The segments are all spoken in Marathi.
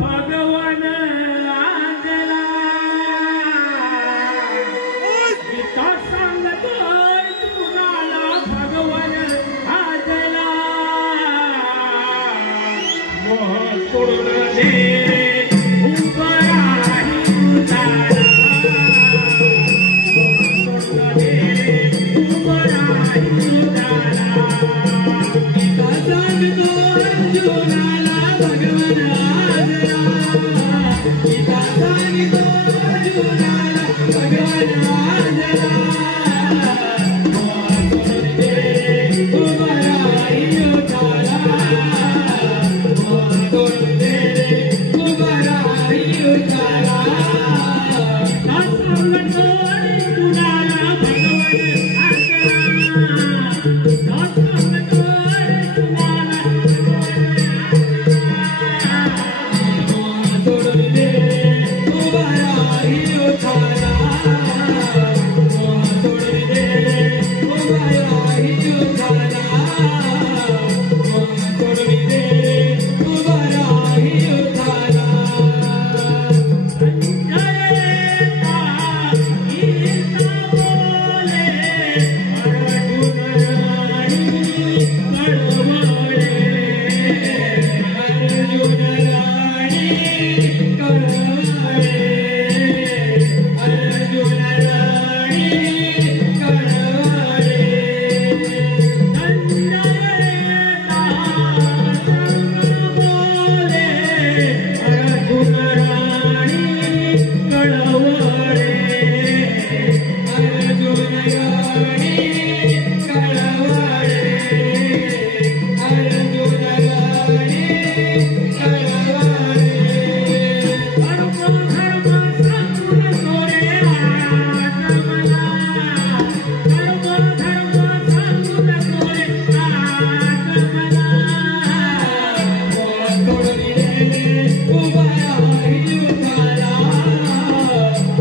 भगवान आजला गीता सांगतोय कुणाला भगवान आजला मोह सोडून दे उभा राही उतारा मोह सोडून दे उभा राही उतारा गीता सांगतोय अर्जुनाला भगवान आजला गीता सांगतोय अर्जुनाला भगवान आजला मोह सोडून दे उभा राही उतारा मोह सोडून दे उभा राही उतारा गीता सांगतोय कुणाला भगवान आजला गीता सांगतोय कुणाला सोडून दे उभा राही उतारा मोह सोडून दे उभा राही उतारा मोह सोडून दे उभा राही उतारा संजयता गीता बोले अर्जुन राणी कळवळे अर्जुन राणी कळवळे अर्जुन राणी कळवळे संजयता बोले अर्जुन राणी कळवळे अर्जुन राणी कळवळे अर्जुन राणी कळवळे धर्म सांगून सोरे आज मला धर्म सांगून सोरे आज मला मोह सोडून दे उभा राही उतारा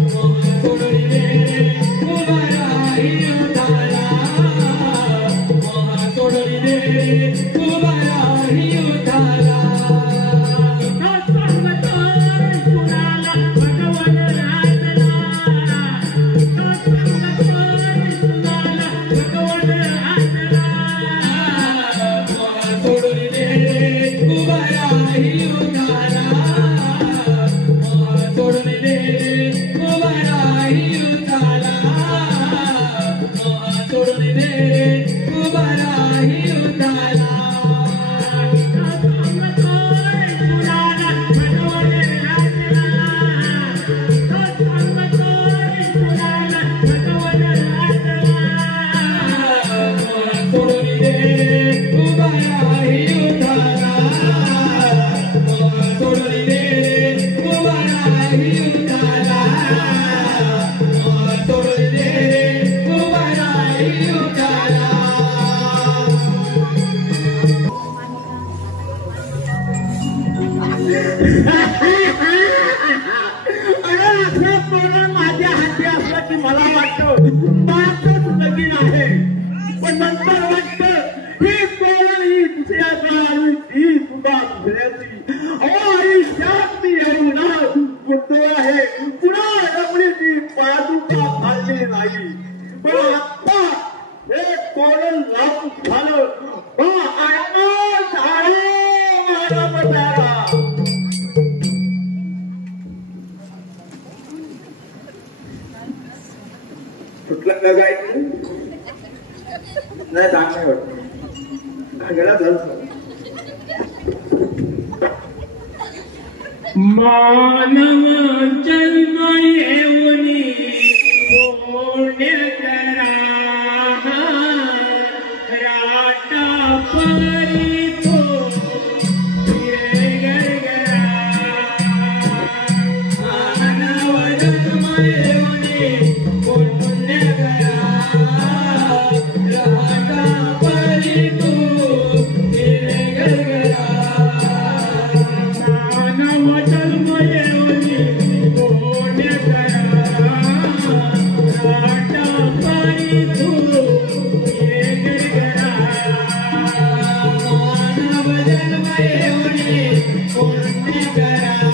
मोह सोडून दे उभा राही उतारा मोह सोडून दे उभा राही उतारा गीता सांगतोय कुणाला भगवान आजला गीता सांगतोय कुणाला भगवान आजला मोह सोडून दे उभा राही उतारा मोह सोडून दे उभा राही उतारा मोह सोडून दे उभा राही उतारा गीता सांगतोय कुणाला भगवान आजला गीता सांगतोय कुणाला भगवान आजला मोह सोडून दे उभा राही उतारा मोह सोडून दे उभा राही उतारा मोह सोडून दे उभा राही उतारा अरे असं कोण माझ्या हाती असलं की मला वाटतं माझंच लगीन आहे पण नंतर वाटतं ही कोण ही दुसऱ्याचा आणि ती सुद्धा दुसऱ्याची आयुष्यात मी एवढा गुंतलो आहे पुन्हा रमणीची पादुका खाल्ली नाही पण आता हे कोण लागू झालं कुठलं लगायचं नाही दाग नाही वाटत घागेला धरतो मानव जन्म येऊनी पुण्य करा राटा परी तो फिरे गरगरा मानव जन्म येऊनी पुण्य करा राटा परी तो फिरे गरगरा मानव जन्म येऊनी पुण्य करा राटा परी तो फिरे गरगरा मानव जन्म येऊनी पुण्य करा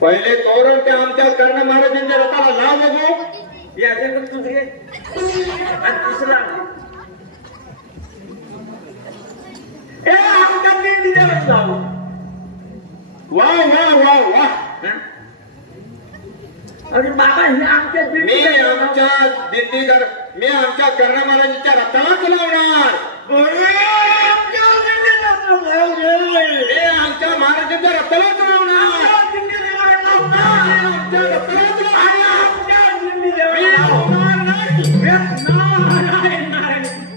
पहिले तोरण ते आमच्या कर्ण महाराजांच्या रथाला नाव बघू वा वा वा वा अरे बाबा हे आमच्या मी आमच्या कर्ण महाराजांच्या रथाला चालवणार. हे आमच्या महाराजांच्या रथाला चालवणार.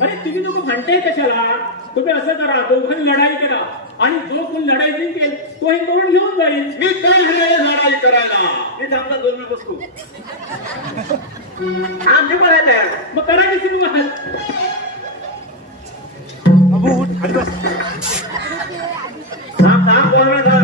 अरे तुम्ही लोक म्हणताय कशाला? तुम्ही असं करा, दोघांनी लढाई करा आणि जो कोण लढाई जिंकेल तो हे करून घेऊन जाईल. मी काय लढाई करायला मी थांबला 2 मिनिट बसतो. आमचे पळायला मग करा की तुम्ही. थांब थांब बोलणार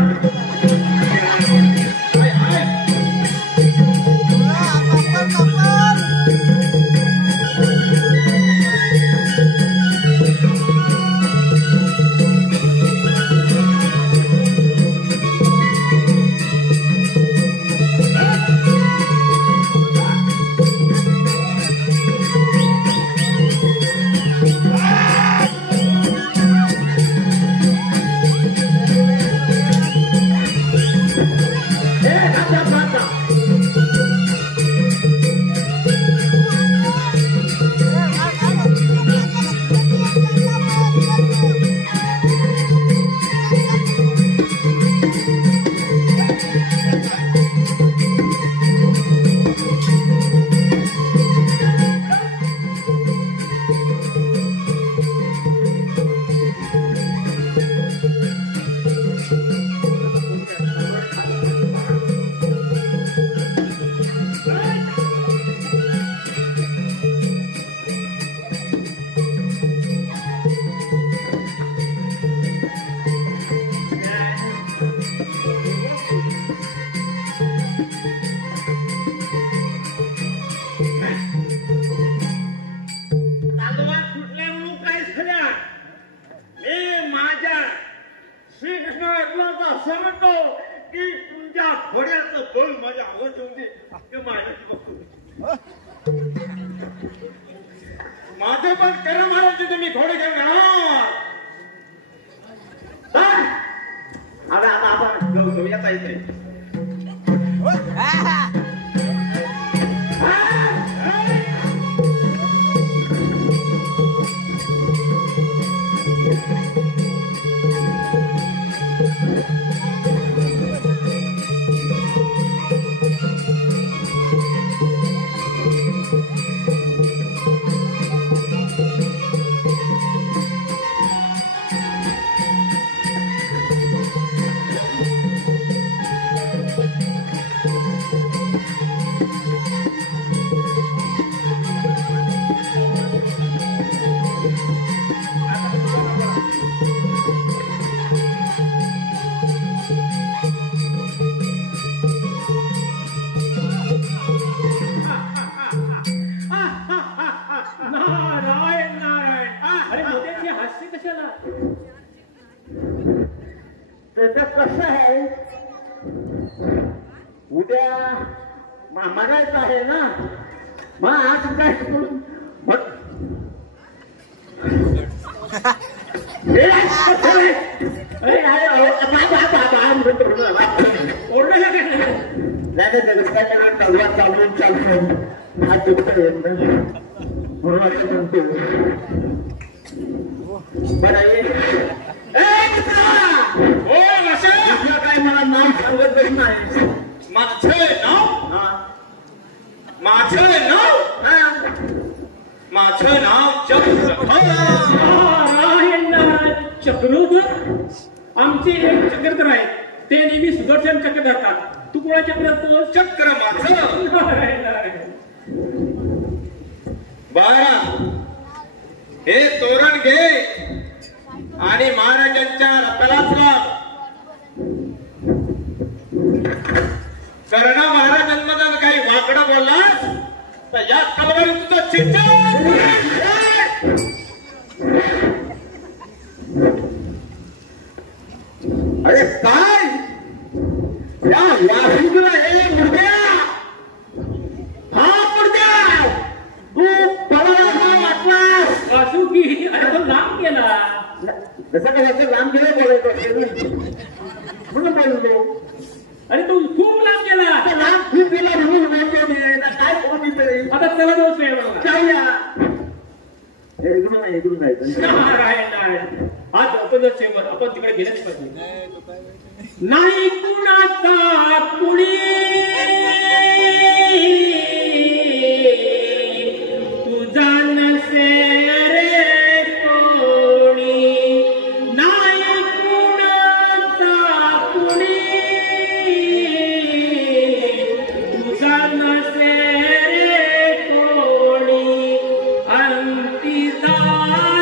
माझे पण कर्ण महाराज तुम्ही घोडे घेऊन आता आपण घेऊया पाहिजे. कसं आहे उद्या मागायचं आहे ना. मग आज काय चालून चालून हा चुकता येत नाही म्हणून असं म्हणतो. काय मला नाम सांगत तरी नाही. माझं नाव चक्रोधर. आमचे एक चक्रधर आहेत, ते नेहमी सुदर्शन चक्र धरतात. तू कोणा चक्र? तो चक्र माझं. बारा हे तोरण घे आणि महाराजांच्या रथाला लाव. कर्ण महाराजांबद्दल काही वाकडं बोललास तर या तलवारी तुझं चिंतन. अरे काय या वासुकीला हे मुर्द्या, हा मुर्द्या तू पळाला वाटलास. वासुकी अरे तो लांब गेला. जसं काय त्याचं लांब गेलं बोलायचं म्हणून बोललो. अरे तू खूप लांब गेला. लांब खूप गेला म्हणून एकडून जायचं. नारायण हा द्रौपदीवर आपण तिकडे गेलेच पाहिजे. नाही कुणाचा कुणी तुझा नसे रे कोणी. नाही कुणाचा कुणी तुझा नसे रे कोणी. अंती दासीला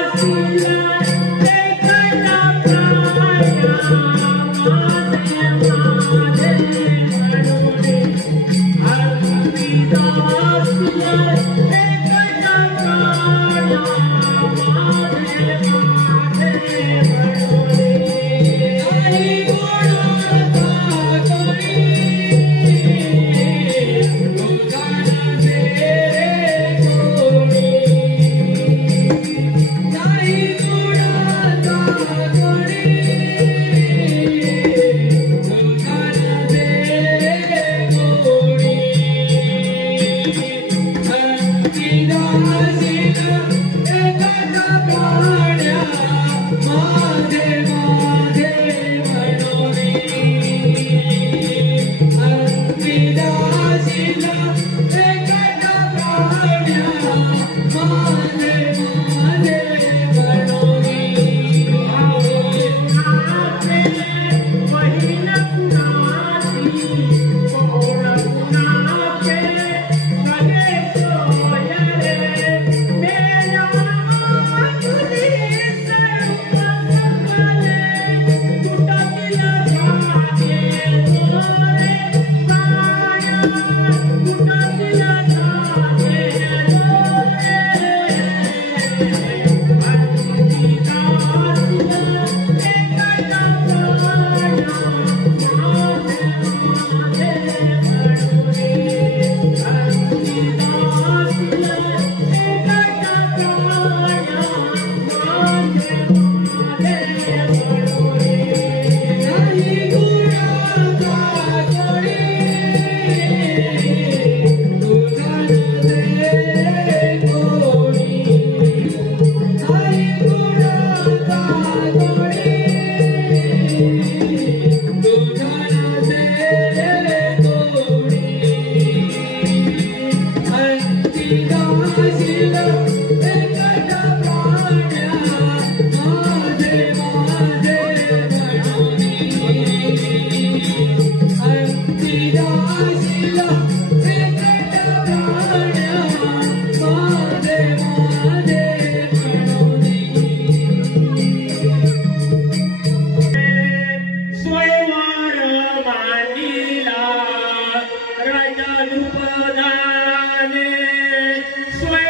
स्वयं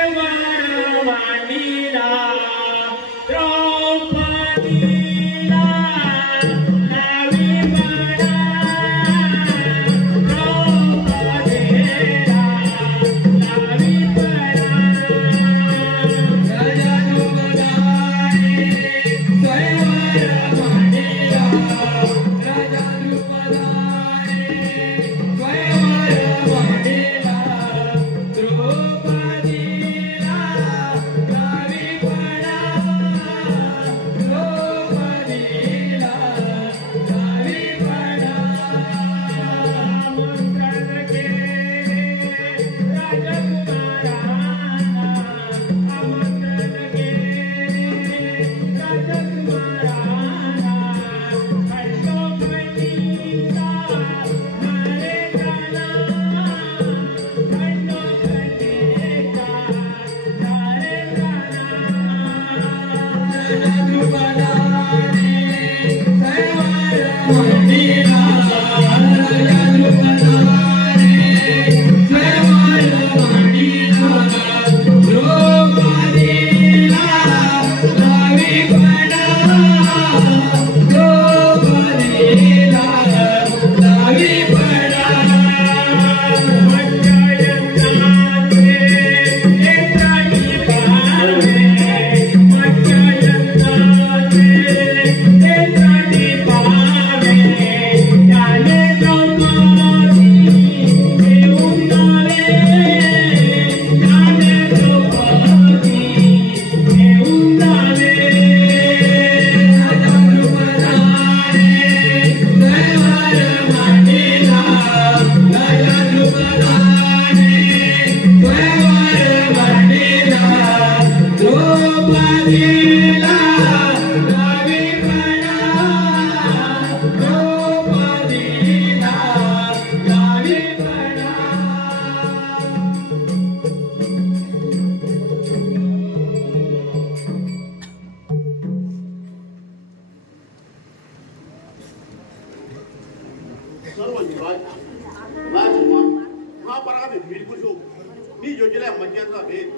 मी योजलेल्या मध्याचा भेद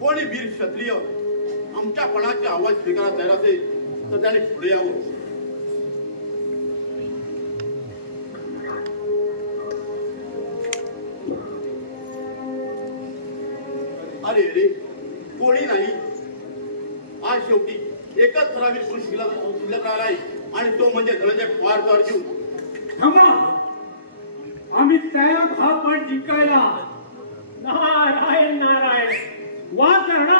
कोणी वीर क्षत्रिय आमच्या पणाचे आवाज स्वीकारायला तयार असेल तर त्याने पुढे यावं. अरे रे कोणी नाही. आज शेवटी एकच ठराविक पुरुष शिल्लक राहिला आहे आणि तो म्हणजे धनंजय पवारचा अर्जुन. थांबा, आम्ही तयार हा पण जिंकायला. नारायण नारायण, वा करणा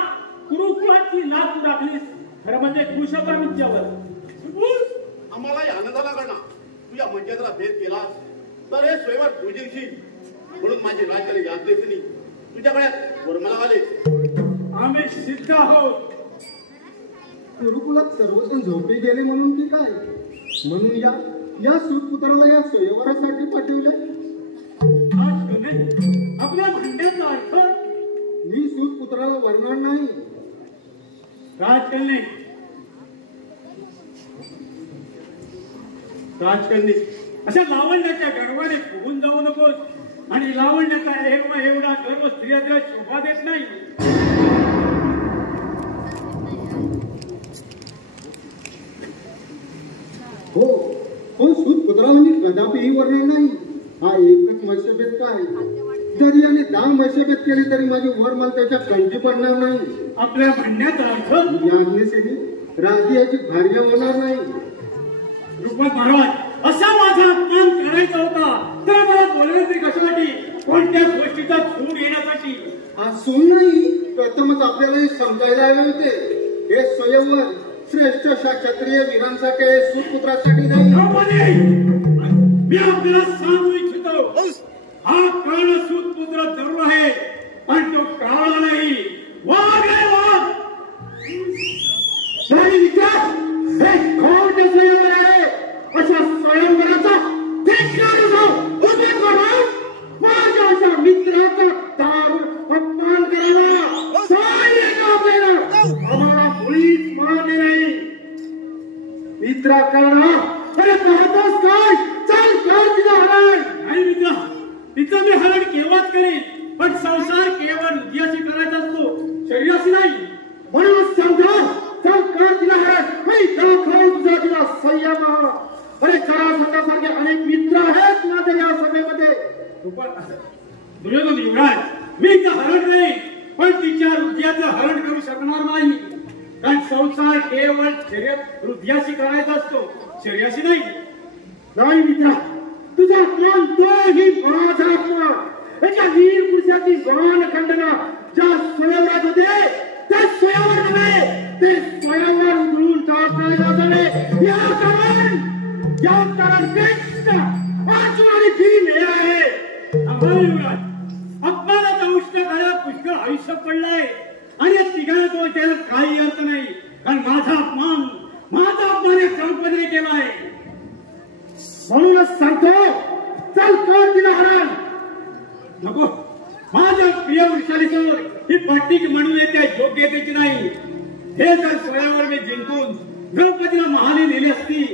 कुरुकुलाची लाच टाकलीस खरं म्हणजे कुशपर्मित्यावर. आम्हालाही आनंदाला करणार तुझ्या मंचाचा भेद केलास तर हे स्वयंवर पूजेशी म्हणून माझी राज्याला यात्रेसनी तुझ्याकडे वर्मला आले. आम्ही सिद्ध आहोत. गुरुकुलात सर्वजण झोपी गेले म्हणून की काय, म्हणून या सूतपुत्राला या स्वयंवरासाठी पाठवले. आपल्या भांड्याचा अर्थ मी सूतपुत्राला वरणार नाही. राजकन्या अशा लावण्याच्या गर्वाने फुगून जाऊ नकोस. आणि लावण्याचा एवढा गर्व स्त्रियांना शोभा देत नाही. हो सूतपुत्राला मी कदापिही वरणार नाही. हा एकच मत्स्यभेद काय, जरी याने 10 मत्स्यभेद केली तरी माझी वर मला त्याच्या कंठी पडणार नाही. आपल्या म्हणण्याचा अर्थ या आज्ञेसाठी राजी भार्य होणार नाही. रुपत महाराज, असा माझा अपमान करायचा होता तर मला बोलण्याची कशासाठी, कोणत्या गोष्टीचा सूड येण्यासाठी. असून नाही, प्रथमच आपल्याला हे समजायला हवे होते. हे स्वयंवर श्रेष्ठ क्षत्रिय वीरांसाठी, सूतपुत्रासाठी नाही. मी आपल्याला सांगू इच्छितो, हा कर्ण सूतपुत्र जरूर आहे पण तो काळा नाही, वाघ आहे वाघ. हे खोट स्वयंवर आहे. अशा स्वयंवराचा माझ्या अशा मित्राचा दारुण अपमान करायला आपल्याला आम्हाला मुळीच मान्य नाही. मित्रा करणा, अरे पाहतोस काय, चल कर तिला हरण. नाही मित्रा, तिचं मी हरण केव्हाच करेन, पण संसार केवळ हृदयाशी करायचा असतो, शरीराशी नाही. म्हणून समजा, चल कर तिला हरण. मी दाखव तुझा तिला संयम. अरे जरासंधासारखे अनेक मित्र आहेत माझ्या या सभेमध्ये. दुर्योधन युवराज, मी तिचं हरण नाही पण तिच्या हृदयाचं हरण करू शकणार नाही. कारण संसार केवळ हृदयाशी करायचा असतो, शरीराशी नाही. नाही मित्रा, तुझा अपमान तोही माझा अपमान. एका वीर पुरुषाची मान खंडना ज्या स्वयंवरात होते त्या स्वयंवर नव्हे, ते स्वयंवर उधळून टाकायला जाणे. या कारण अर्जुनाने भीम हे आहे. युवराज, अपमानाचा उष्ण करायला पुष्कळ आयुष्य पडलाय आणि या तिघांना तो त्याला काही अर्थ नाही. कारण माझा अपमान या कंपनीने केलाय. म्हणूनच सांगतो, चल कर तिला हरण. नको, माझ्या प्रिय वृषालीसमोर ही पट्टी म्हणून येते योग्यतेची नाही. हे जर स्वयंवर मी जिंकून द्रौपदीला महाली नेली असती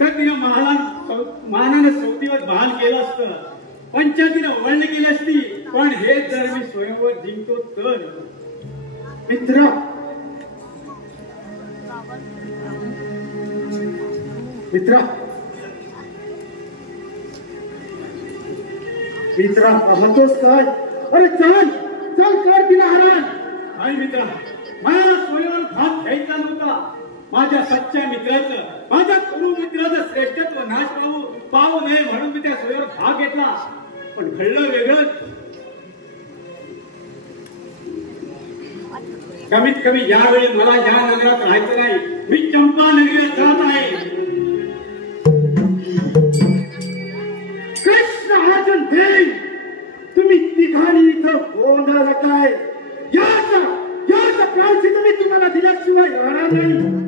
तर तिला मानाने सौतीवर बहाल केलं असतं, पंचायतीने वळण केली असती. पण हे जर मी स्वयंवर जिंकतो तर मित्रा पाहतोस काय. अरे चल कर तिला हरण. नाही मित्रा, मला स्वयंवर भाग घ्यायचा नव्हता. माझ्या सच्च्या मित्राचं, माझ्या गुरु मित्राचं श्रेष्ठत्व नाश पाहू नये म्हणून मी त्या स्वयंवर भाग घेतला. पण घडलं वेगळंच. कमीत कमी यावेळी मला या नगरात राहायचं नाही. मी चंपा नगरीत जात आहे. कृष्ण अर्जुन देव, तुम्ही तिघांनी इथं गोंधळ घातलाय. याचा प्रायश्चित्त मी तुम्हाला दिल्याशिवाय राहणार नाही.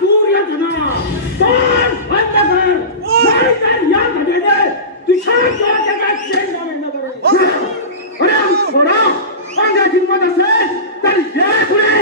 दूर या धना बंद कर, नाहीतर या घटनेने तुझ्या अरे थोडा अंगाची मत असेल तर ये पुढे.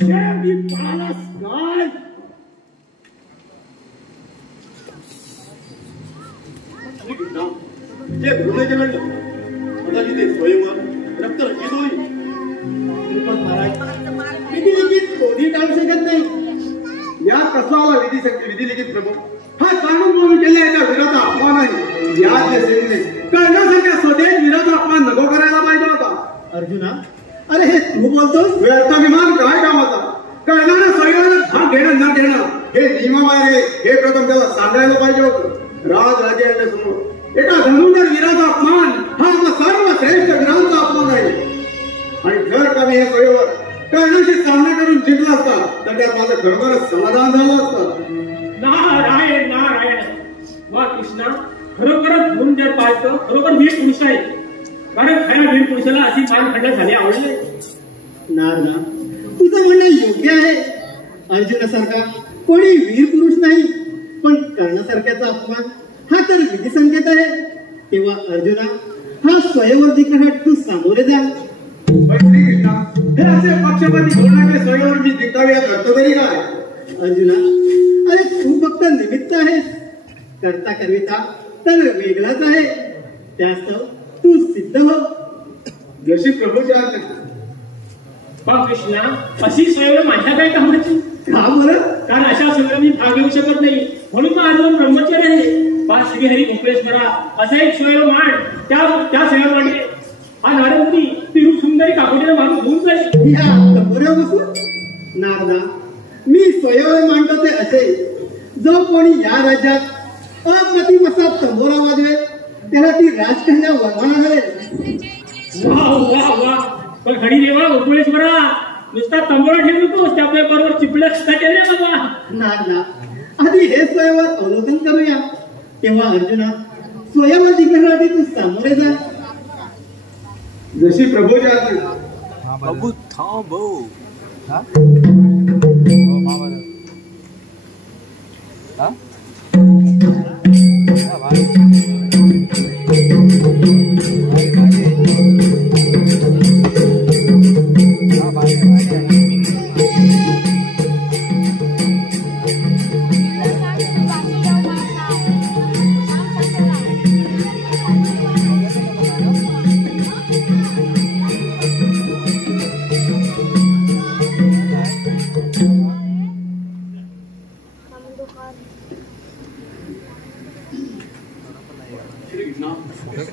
शेवटी पालास काय जे भूमेचे घडलं कदाचित ते स्वयंवर रक्त रंजित होईल. विधी लिखित कोणी टाळू शकत नाही. या तत्वाला विधी लिखित प्रभू हा जाणून म्हणून केला याच्या विरोधात अपमान आहे. या देशाने कर्णासारख्या स्वदेश विरोधात अपमान नको करायला पाहिजे होता. अर्जुना, अरे हे तू बोलतोस व्यर्थ विमान काय कामाचा? कर्णाला सगळ्यांना भाग घेणं न घेणं हे नियमाबाहेर आहे हे प्रथम त्याला सांगायला पाहिजे होतं. राजराजे यांच्यासमोर एका धनुर्धर वीराचा अपमान हा आपला सर्वश्रेष्ठ वीरांचा अपमान आहे. आणि जर का मी हे स्वयंवर कर्णाशी सामना करून जिंकला असता तर त्यात माझं खरोखरच समाधान झालं असतं. नारायण नारायण. वा कृष्णा, खरोखरच धनुर्धर पाहतो, खरोखर वीर पुरुष आहे. कारण खऱ्या वीर पुरुषाला अशी मान खंड झाली आवडले. नारदा, तुझं म्हणणं योग्य आहे. अर्जुनासारखा कोणी वीर पुरुष नाही, पण कर्णासारख्याचा अपमान हा तर विधी संकेत आहे. तेव्हा अर्जुना, हा स्वयंवर जिंकण्यासाठी तू सामोरे जा. श्रीकृष्णा, हे असे पक्षपाती धोरणाचे स्वयंवर मी जिंकावे या करतो तरी काय? अर्जुना, अरे तू फक्त निमित्त आहेस. करता करविता तर वेगळाच आहे. त्यास्तव तू सिद्ध हो. जशी प्रभूच्या पा कृष्णा, अशी स्वयं माझ्या काय कामाची? का बरं? कारण अशा स्वयं मी भाग घेऊ शकत नाही, म्हणून मग आजवर ब्रह्मचर्य आहे. पा श्रीहरी गोपेश्वरा असा एक स्वयं मांड त्या स्वयं मांडले. हा नारदमुनी तिरू सुंदरी काकोटीला मारून होऊन जाईल. या तंबोऱ्या बसून नारदा, मी स्वयं मांडतो ते असे, जो कोणी या राज्यात अप्रतिम असा तंबोरा वाजवेल त्याला ती राजकन्या वरमाला घालेल. वा वा वा. पण हरी देवा गोकुळेश्वरा, नुसता तंबोरा ठेवू नकोस, त्या बरोबर चिपळ्या केले बाबा. नारदा, आधी हे स्वयंवर अवलोकन करूया. तेव्हा अर्जुना, स्वयंवर जिंकण्यासाठी तू सामोरे जा. जशी प्रभूच्या बाबू थांब भाऊ.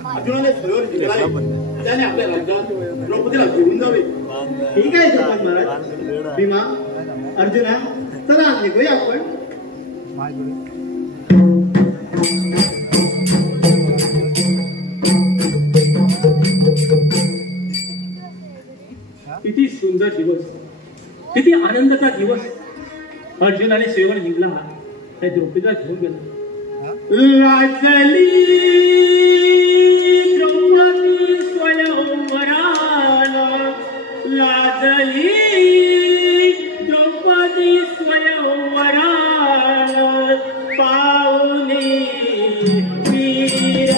अर्जुनाने स्वयंवर जिंकला आहे. त्याने आपल्या राज्यात द्रौपदीला घेऊन जावे. ठीक आहे जगन्नाथ महाराज. भीमा, अर्जुना, चला निघूया आपण. किती सुंदर दिवस, किती आनंदाचा दिवस. अर्जुनाने स्वयंवर जिंकला, त्या द्रौपदीला घेऊन गेला. लाजली द्रौपदी स्वयंवराला, लाजली द्रौपदी स्वयंवराला, पाहुणे वीर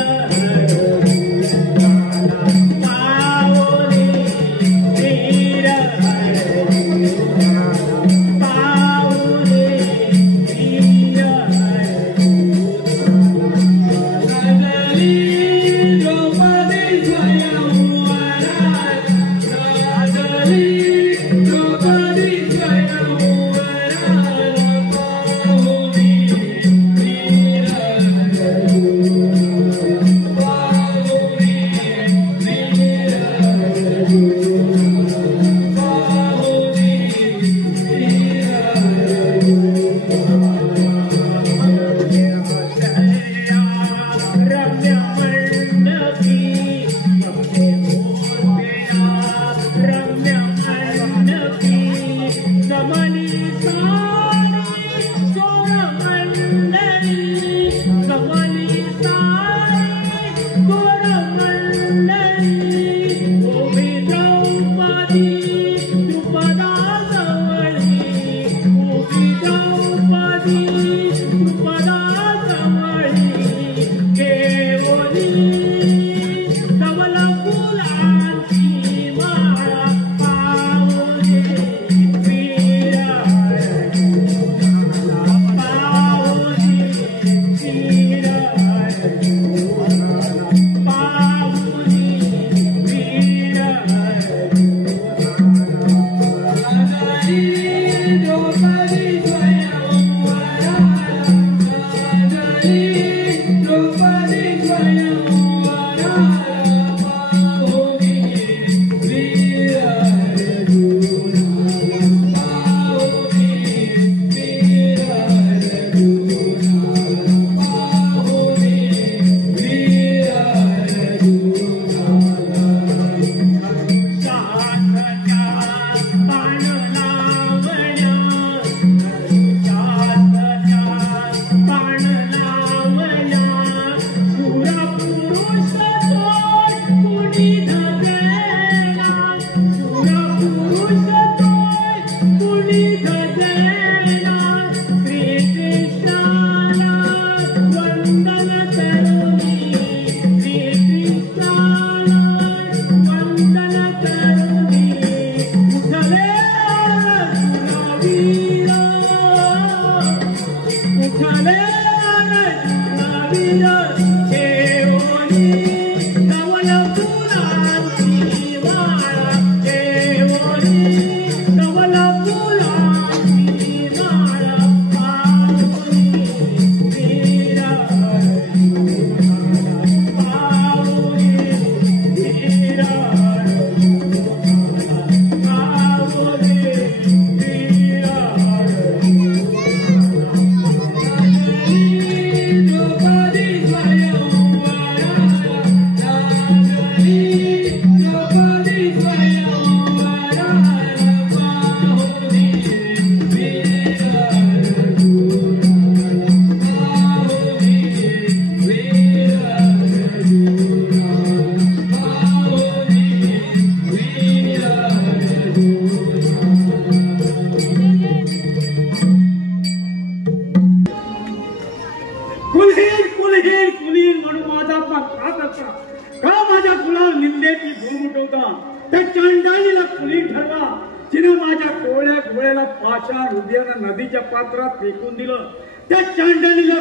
वेळेला पाषाण हृदयानं नदीच्या पात्रात फेकून दिलं त्या चांडणीला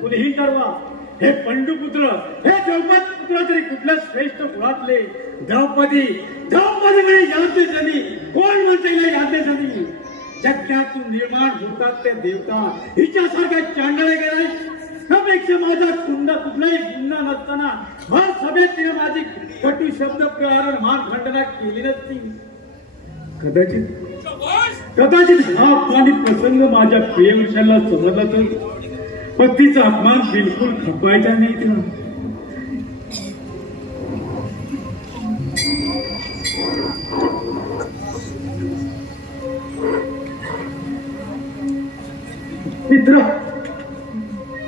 कुणीही ठरवा. हे पंडुपुत्र, हे द्रौपद पुत्र तरी कुठल्या श्रेष्ठ कुळातले. द्रौपदी म्हणजे याज्ञसेनी. कोण म्हणते या याज्ञसेनी? जगण्यातून निर्माण होतात त्या देवता. हिच्यासारख्या चांडळे गेले त्यापेक्षा माझा कुंडा कुठलाही गुन्हा नसताना भर सभेत तिने माझी कटू शब्द प्रहार मान खंडना केली नसती. कदाचित हा अपमानित प्रसंग माझ्या प्रियविषयाला समजला तर पण तिचा अपमान बिलकुल खपायचा नाही तिला.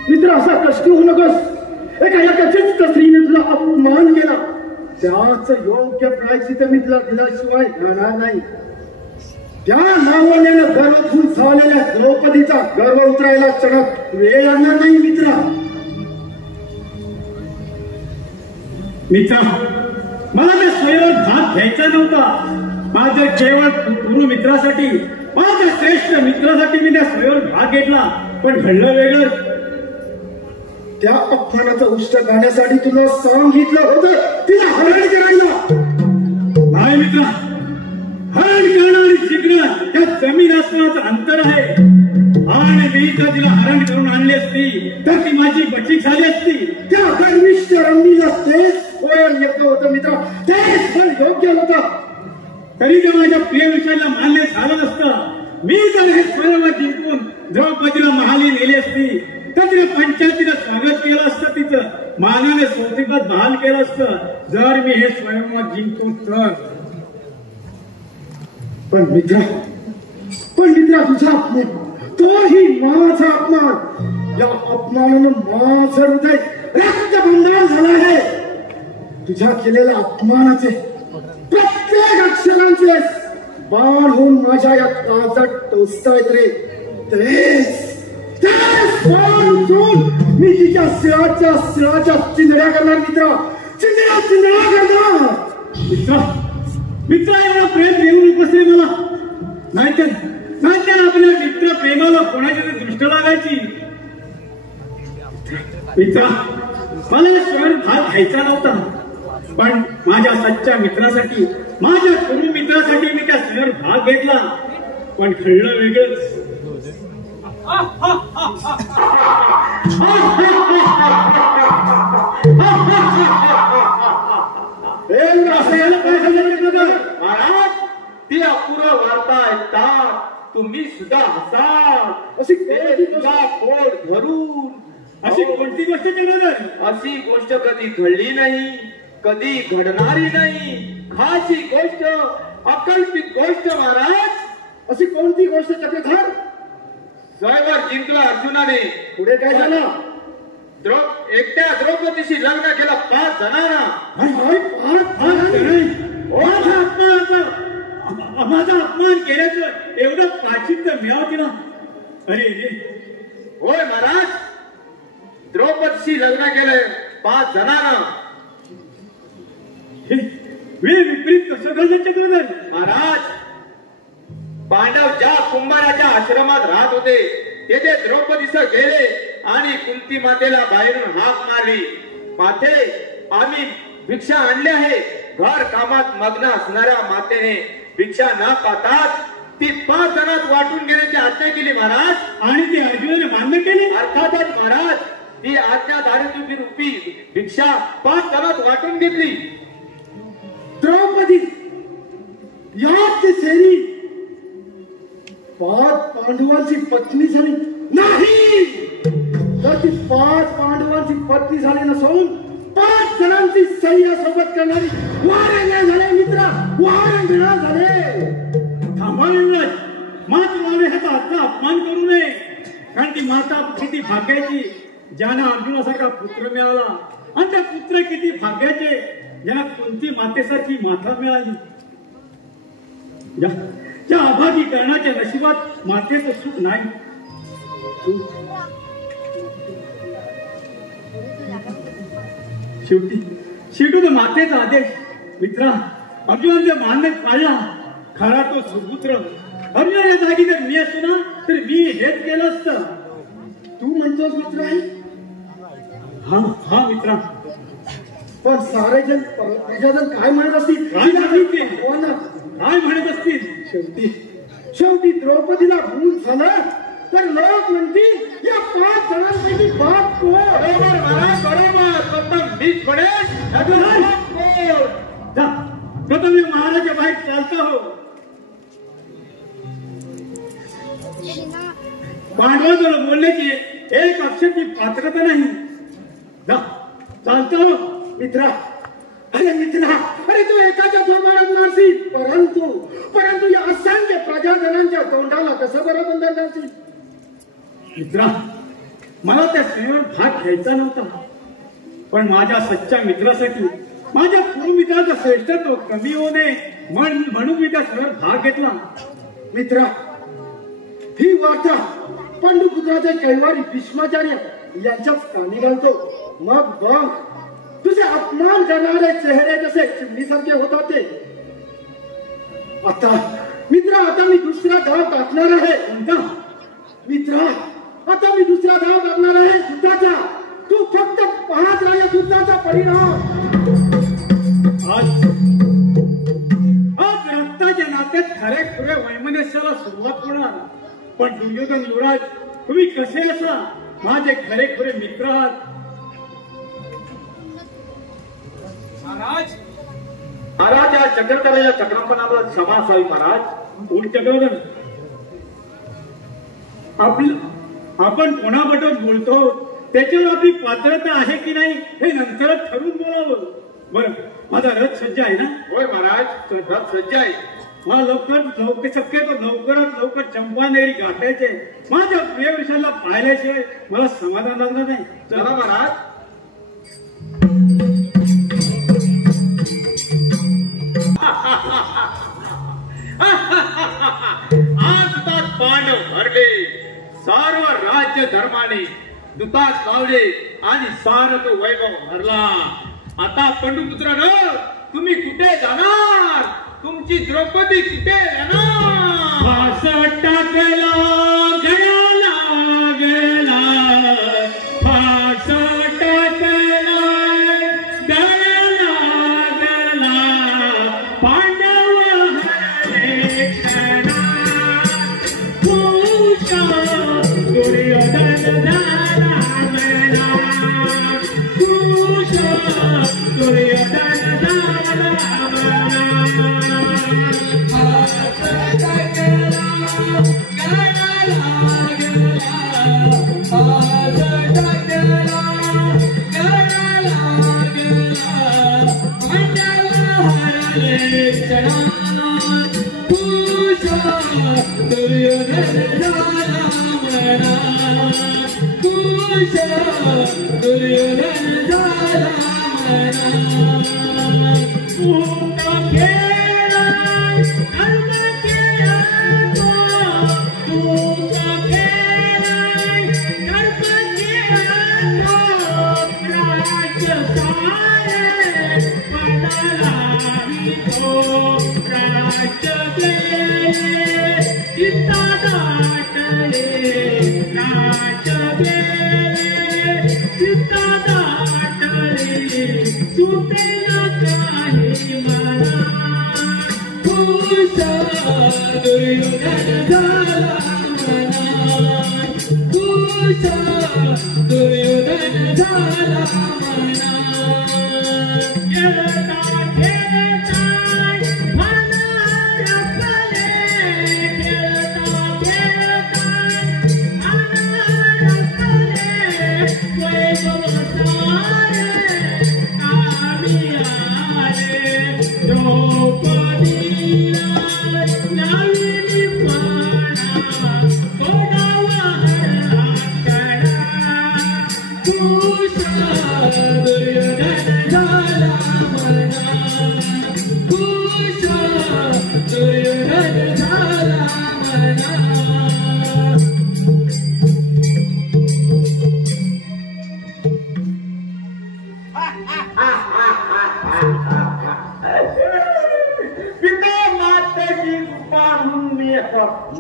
मित्र असा कष्ट होऊ नकोस. एका स्त्रीने तुला अपमान केला त्याच योग्य प्रायश्चित्त मी तुला दिल्याशिवाय राहणार नाही. त्या नावाने गर्वफुल झालेल्या द्रौपदीचा गर्व उतरायला चढत वेळ लागणार नाही मित्रा. मला त्या स्वयंवर भाग घ्यायचा नव्हता. माझ्या केवळ गुरु मित्रासाठी, माझ्या श्रेष्ठ मित्रासाठी मी त्या स्वयंवर भाग घेतला. पण घडलं वेगळं. त्या अपमानाचं उष्ट गाण्यासाठी तुला सांगितलं होतं तिला हरण करायला. नाही मित्रा, हरण करणं आणि शिकणं त्या जमीन आसमानाचं अंतर आहे. आणि मी तर तिला हरण करून आणली असती तर ती माझी बची झाली असती. त्या गर्विष्ठ रमणीला तेच वळण योग्य होतं मित्रा, तेच पण योग्य होतं. तरी ते माझ्या प्रिय विषयाला मान्य झालं नसतं. मी जर हे स्वयंवर जिंकून द्रौपदीला महाली नेली असती तर तिला पंचायतीला स्वागत केलं असतं, तिचं मानाने सौतिकात बहाल केलं असतं जर मी हे स्वयंवर जिंकून तर. पण मित्रा तुझा तोही माझा अपमान. या अपमानानं माझं हृदय रक्तबंधार झालं आहे. तुझ्या केलेल्या अपमानाचे प्रत्येक अक्षरांचे बाण होऊन माझ्या या काळजात टोचतायत रे. तेच बाण उचलून मी तिच्या शिळाच्या चिंधड्या करणार मित्रा. चिंधड्या करणार. मित्रा एवढा प्रेम देऊ नकोस रे मला. नाहीतर आपल्या मित्र प्रेमाला कोणाची दृष्ट लागायची. मित्रा मला स्वयं भाग घ्यायचा नव्हता. पण माझ्या सच्च्या मित्रासाठी, माझ्या गुरु मित्रासाठी मी त्या स्वयं भाग घेतला. पण खेळलं वेगळंच. महाराज, ती अपूर्ण वार्ता ऐकता तुम्ही सुद्धा हसाल. अशी पोट धरून अशी कोणती गोष्ट नाही. अशी गोष्ट कधी घडली नाही, कधी घडणारी नाही. खासी गोष्ट, अकल्पित गोष्ट महाराज. अशी कोणती गोष्ट चक्रधर? स्वयंवर जिंकला अर्जुनाने. पुढे काय झालं? एकट्या द्रौपदीशी लग्न केलं 5 जणांना. माझा अपमान केल्याचं एवढं प्राचित्य मिळावं ना. अरे होय महाराज, द्रौपदीशी लग्न केलं 5 जणांना. वेळ विपरीत कसं घडलं चक्रधर? महाराज, पांडव ज्या कुंभाराच्या आश्रमात राहत होते तेथे द्रौपदीसह गेले आणि कुंती मातेला बाहेरून हाक मारली. माते, आम्ही भिक्षा आणली आहे. घर कामात मग्न असणाऱ्या मातेने भिक्षा न पाहताच ती 5 जणात वाटून घेण्याची आज्ञा केली महाराज. आणि ती अर्जुनाने मान्य केली. अर्थातच महाराज, ती आज्ञाधारित रूपी भिक्षा 5 जणात वाटून घेतली. द्रौपदी यात सेनी 5 पांडवांची पत्नी झाली नाही, तर ती 5 पांडवांची पत्नी झाली नसून 5 जणांची सैन्य सोबत करणारी वारंगळ झाले मित्रा, वारंगळ झाले. थांबा इंग्रज, मातृवाने ह्याचा आजचा अपमान करू नये. कारण ती माता किती भाग्याची ज्यांना अर्जुनासारखा पुत्र मिळाला, आणि त्या पुत्र किती भाग्याचे ज्यांना कुंती मातेसारखी माता मिळाली. त्या अभागी करण्याच्या नशिबात मातेचं सुख नाही. शेवटी तो मातेचा आदेश मित्रा अर्जुनाच्या मान्य पाळला. खरा तो सुपुत्र अर्जुनाच्या जागी जर मी असतो ना तर मी हेच केलं असतं. तू म्हणतोस मित्र आहे? हा हा मित्रा. पण सारे जण प्रजाजन काय म्हणत असतील? काय सांगितले? हो ना, काय म्हणत असतील? शेवटी द्रौपदीला भूल झालं तर लोक म्हणतील या 5 जणांपैकी बाप कोण? बरोबर महाराज बरोबर. प्रथम मीच पडेल. जा, प्रथम मी महाराजा बाहेर चालतो हो. पांडवांजवळ बोलण्याची एक अक्षरची पात्रता नाही. जा, चालतो हो. मित्रा, अरे मित्रा, अरे तू एकाच्या जोमात मारशील, परंतु या असंख्य प्रजाजनांच्या तोंडाला कसं बरं बंधन लावशील? मित्रा, मला त्या स्त्रीवर भाग घ्यायचा नव्हता, पण माझ्या सच्च्या मित्रासाठी माझ्या पूर्वमित्राचं श्रेष्ठत्व कमी होऊ नये म्हणून मी त्या स्त्रीवर भाग घेतला. मित्रा, ही वार्ता पांडुपुत्राचे कैवारी भीष्माचार्य यांच्याच कानी घालतो. मग बघ तुझे अपमान करणारे चेहरे कसे चिमणीसारखे होत होते. आता मित्रा, आता मी दुसरा गाव टाकणार आहे. मित्रा, आता मी दुसरा गाव टाकणार आहे युद्धाचा. तू फक्त पाहत राहा युद्धाचा परिणाम. आज रक्ताच्या नात्यात खऱ्या वैमनस्याला सुरुवात होणार. पण दुर्योधन युवराज, तुम्ही कसे असा माझे खरे मित्र आहात. महाराज या चक्रधराच्या चक्रपणाला क्षमा असावी महाराज. कोण चक्रधर? आपण कोणाबद्दल बोलतो त्याच्यावर आपली पात्रता आहे की नाही हे नंतरच ठरवून बोलावं. बरं, माझा रथ सज्ज आहे ना? होय महाराज, रथ सज्ज आहे. मला शक्यतो लवकरात लवकर चंपानेरी गाठायचे. माझ्या प्रियविषयाला पाहिल्याशिवाय मला समाधान लागणार नाही. चला महाराज. आज दुतात पांडव भरले, सर्व राज्य धर्माने दुतात लावले आणि सार तो वैभव भरला. आता पंडुपुत्रांनो, तुम्ही कुठे जाणार? तुमची द्रौपदी कुठे येणार? टाकला गळा गेला, फास टाकला गळा गेला, पांडव हरले क्षणा, कुश दुर्योधन झाला मेला, कुश दुर्योधन झाला मेला.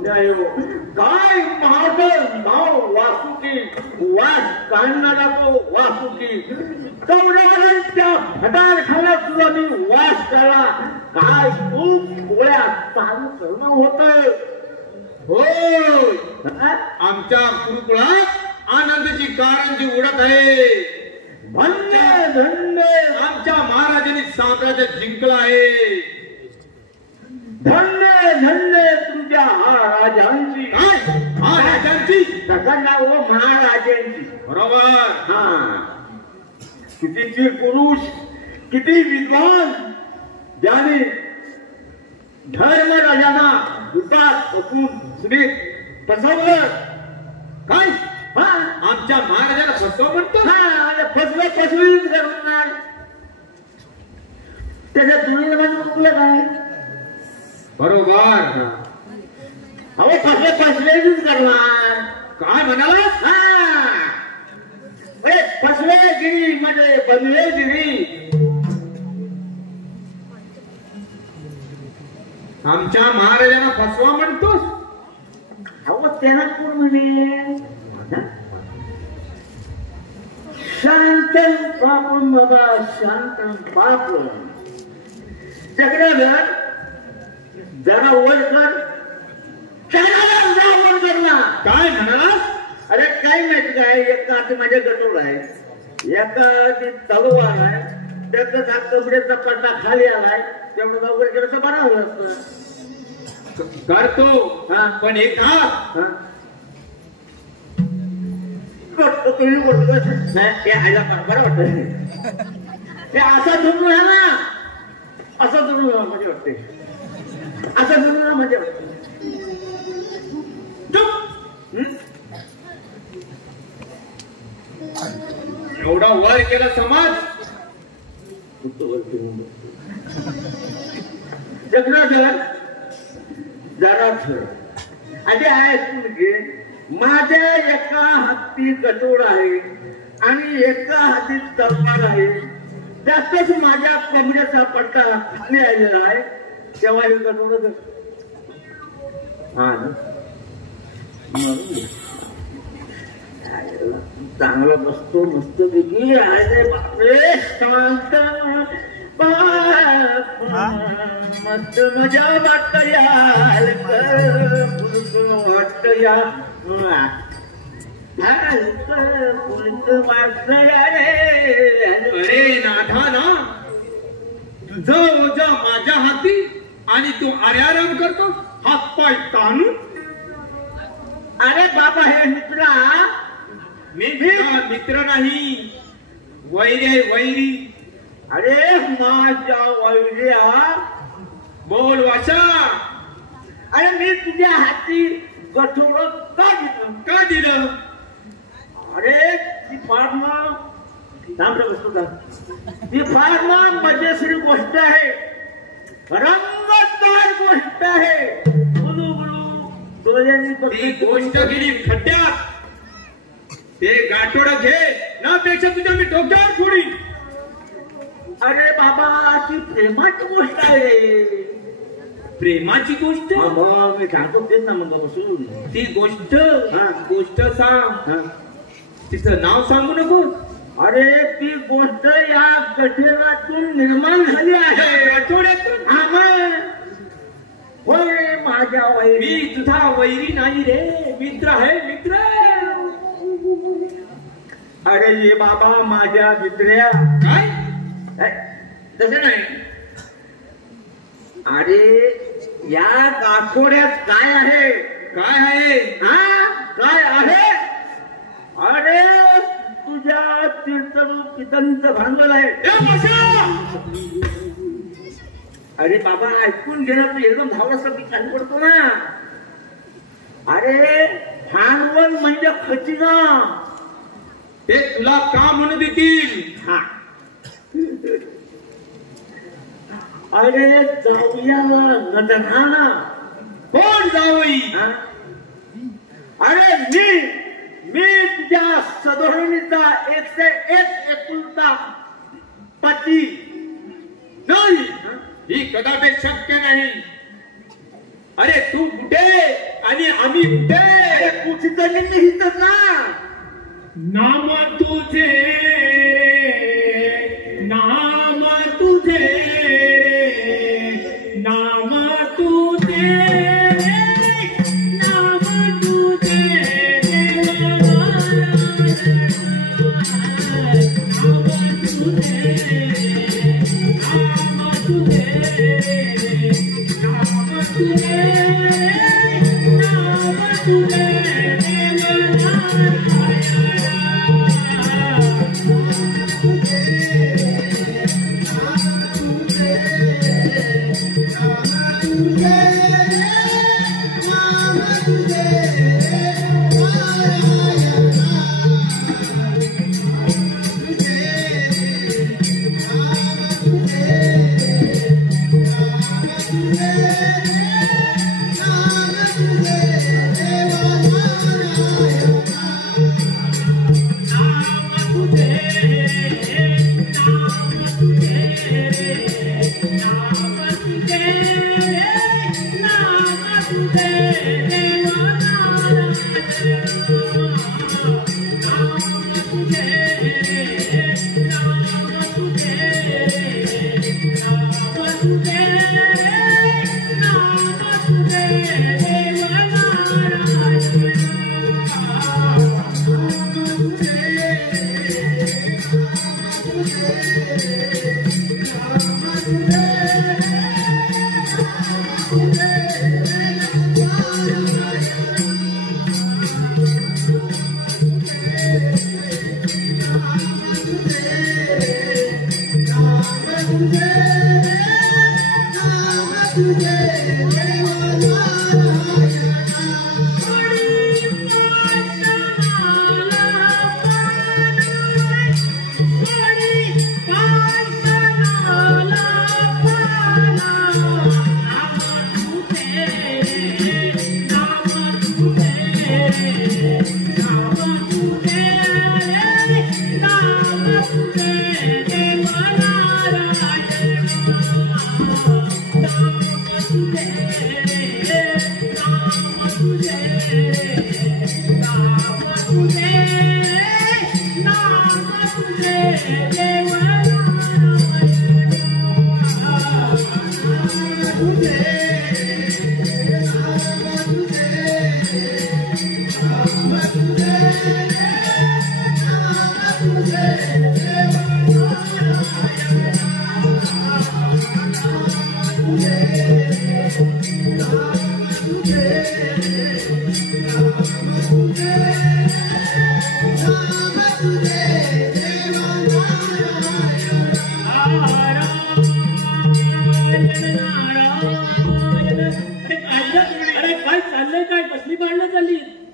आहे हो. काय माझं नाव वासुकी, वास काढणारा तो वासुकी. कौरवांच्या हटारखान्यात सुद्धा मी वास केला. काय खूप गोळ्या चालू करणं होत. होय, आमच्या गुरुकुळात आनंदाची कारंजी उडत आहे. धन्य धन्य आमच्या महाराजांनी साम्राज्य जिंकलं आहे. धन्य धन्य तुमच्या महाराजांची. काय महाराजांची? त्याचं नाव हो महाराजांची. बरोबर. हा, किती वीर पुरुष, किती विद्वान, ज्याने धर्मराजांना दुपात बसून सुनीत फसवलं. काय हा, आमच्या महाराजाला फसवा म्हणतो? फसवीच करणार. त्याच्या दुर्लभानं कुठलं काय? बरोबर. अहो फसवेच करणार. काय म्हणाला? हा, फसवेगिरी म्हणजे बनवेगिरी. आमच्या महाराजांना फसवा म्हणतोस? अहो त्यांना कोण म्हणे? शांतन पापम बाबा, शांतन पापम. चक्राधर जरा वर कर. वर कर ना. काय म्हणाला? अरे काय माहिती काय, एका हाती माझ्या गटोळ आहे, एका हाती तलवार आहे, त्याचा कपड्याचा पट्टा खाली आलाय. त्यामुळे वगैरे केलं तर बरं झालं असतं. करतो. हा. पण एक हा हा? करतो तुम्ही बोलतो नाही, ते आयला बरं वाटत. ते असा धरून आहे ना, असं धरून म्हणजे वाटते, असं धरून म्हणजे वाटते. एवढा वर केला समाज. जगनाथर जरा आधी ऐकून घे. माझ्या एका हाती कटोर आहे आणि एका हाती तलवार आहे. त्यातच माझ्या कमरेचा पट्टा खाली आलेला आहे. तेव्हा हे कटोर हा चांगला बसतो मस्त पैकी. अरे बापरे, शांत मस्त मजा वाटत याल वाटत या वाटत अरे नाथा ना, तुझं ओझं माझ्या हाती आणि तू आर्याराम करतो हात पाय ताणून. अरे बाबा, हे मित्रा मित्र नाही, वैरी आहे वैरी. अरे माझ्या वैर्या, बोल वाचा. अरे मी तुझ्या हाती कठोर का दिलं? का दिलं? अरे ती फार बसतो का, ती फार मजेशीर गोष्ट आहे, रंगतदार गोष्ट आहे. बोलू बोलू डोळ्यांनी ती गोष्ट गेली खड्ड्यात. ते गाठोड घे ना, पेक्षा तुझ्या मी डोक्यावर फोडी. अरे बाबा, ती प्रेमाची गोष्ट आहे. प्रेमाची गोष्ट? मग मी सांगतो तेच ना. मग बसून ती गोष्ट सांग. तिचं नाव सांगू नको. अरे ती गोष्ट या गठेरातून निर्माण झाली आहे. आठवड्यातून? होय माझ्या वैरी. मी तुझा वैरी नाही रे, मित्र आहे मित्र. अरे ये बाबा माझ्या मित्र्या. काय? तसं नाही. अरे या गाठोड्यात काय आहे? काय आहे? हा काय आहे? अरे तुझ्या तीर्थरूप पितांचं भांडवल आहे. अरे बाबा ऐकून गेला तू एकदम धावल्यासारखी काही पडतो ना. अरे भांडवल म्हणजे खजिना. ते तुला का म्हणू देतील? हा अरे जाऊया नटनाना. कोण जावई? अरे मी तुझ्या सदोरणीचा 101 एकुलता पती. नाही, ही कदापि शक्य नाही. अरे तू कुठे आणि आम्ही कुठे? कुठे तरी मी इथं ना. नाम तुझे नाम तुझे नाम तुझे नाम तुझे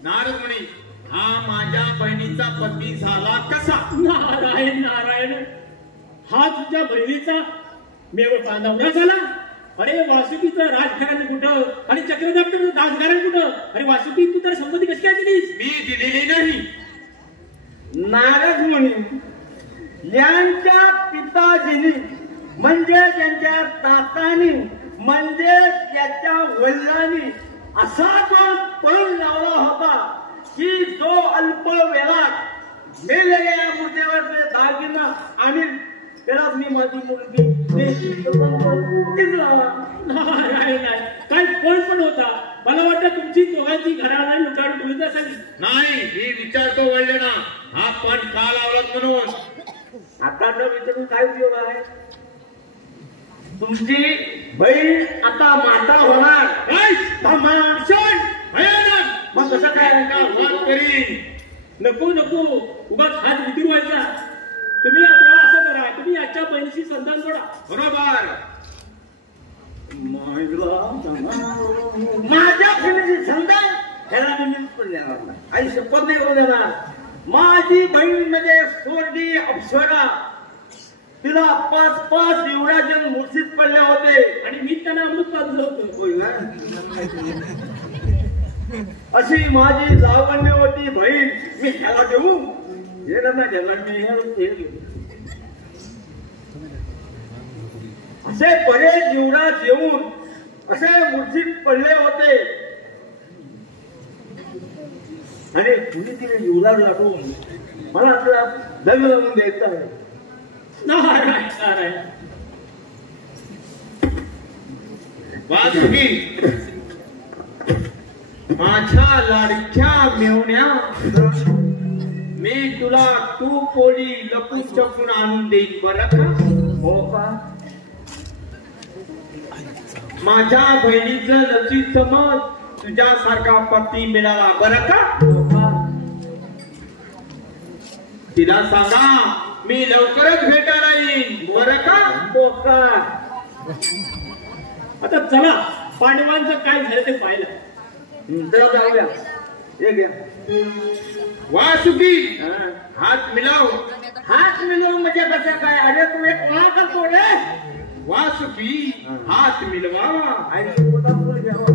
नारद म्हणे, हा माझ्या बहिणीचा पती झाला कसा? नारायण नारायण, हा तुझ्या बहिणीचा मेव बांधवला झाला. अरे वासुकीचं राजघराणे कुठं आणि चक्रधरचं दासघराणे कुठं? अरे वासुकी, तू तर संमती कशी काय दिलीस? मी दिलेली नाही. नारद मुनी यांच्या पिताजीनी म्हणजे त्यांच्या तातानी म्हणजे त्याच्या वडिलांनी असा तो पण लावला होता की जो अल्प वेळात मेलेल्या मुद्द्यावर दागिना आणि त्याला मी माझी मुलगी काय पण होता. मला वाटतं तुमची दोघांची घराला लुटाडू ठेवत असावी. नाही, मी विचारतो वळले ना, हा पण का लावलात म्हणून. आता तर विचारून काय उपयोग आहे? तुमची बहीण आता माता होणार. मग कसं काय वाद करीन? नको नको, उगाच हात विधी व्हायचा. तुम्ही आपला असं करा, तुम्ही याच्या बहिणीशी संधान जोडा. बरोबर. माझ्या बहिणीची संधान ह्याला मी आई शपथ नाही करू देणार. माझी बहीण म्हणजे स्वर्गीय अप्सरा. तिला 5 युवराजन मूर्छित पडले होते आणि मी त्यांना अमृत पाजलं होतं. अशी माझी लावण्यवती बहीण मी ह्याला देऊ? असे बरेच युवराज येऊन असे मूर्छित पडले होते आणि तुम्ही तिने युवराज दाखवून मला आपला लग्न लावून द्यायचं आहे. नारायण वासुकी, माझ्या लाडक्या मेवण्या, मी तुला तू पोळी लपून चपून आणून देईल बरं का? हो का? माझ्या बहिणीचं नशीब समज तुझ्यासारखा पती मिळाला बरं का? हो का? तिला सांगा मी लवकरच भेटायला येईन बरं का? हो का? आता चला पांडवांचं काय झालं ते पाहिलं. चला जाऊया. हे घ्या. वासुकी, हात मिलाव. हात मिळवून म्हणजे कसं काय? अरे तू एक कोणा करतो रे? वासुकी, हात मिलवावा. आणि पोटापुढे घ्यावा.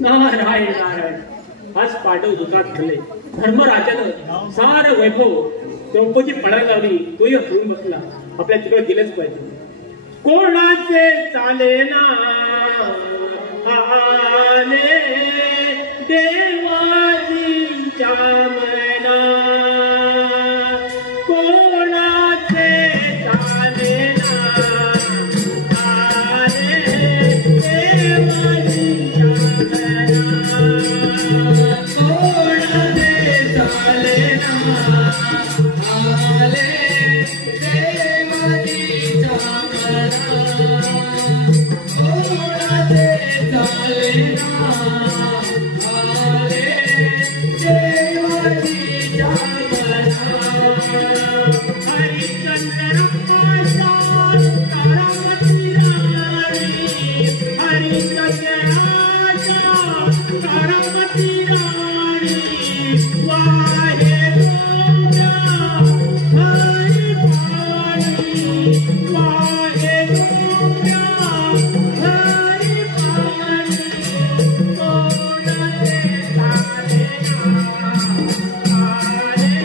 नारायण आज पांडव दुसरात ठरले. धर्मराजानं सारं वैभव द्रौपदी पडायला लावली, तोही हरून बसला. आपल्या तिकडे गेलंच पाहिजे. कोणाचे चाले ना आले देवाजींच्या मना, कोणाचे चाले ना आले देवाजींच्या मना, कोणाचे चाले ना आले देवाजींच्या मना, कोणाचे चाले ना आले देवाजींच्या मना. हरिचंद्राचा तारावती राणी, हरिचंद्राचा तारावती राणी, वाहे गोव्या हरी पाणी, वाहे गोव्या हरी पाणी, कोणाचे चाले ना आले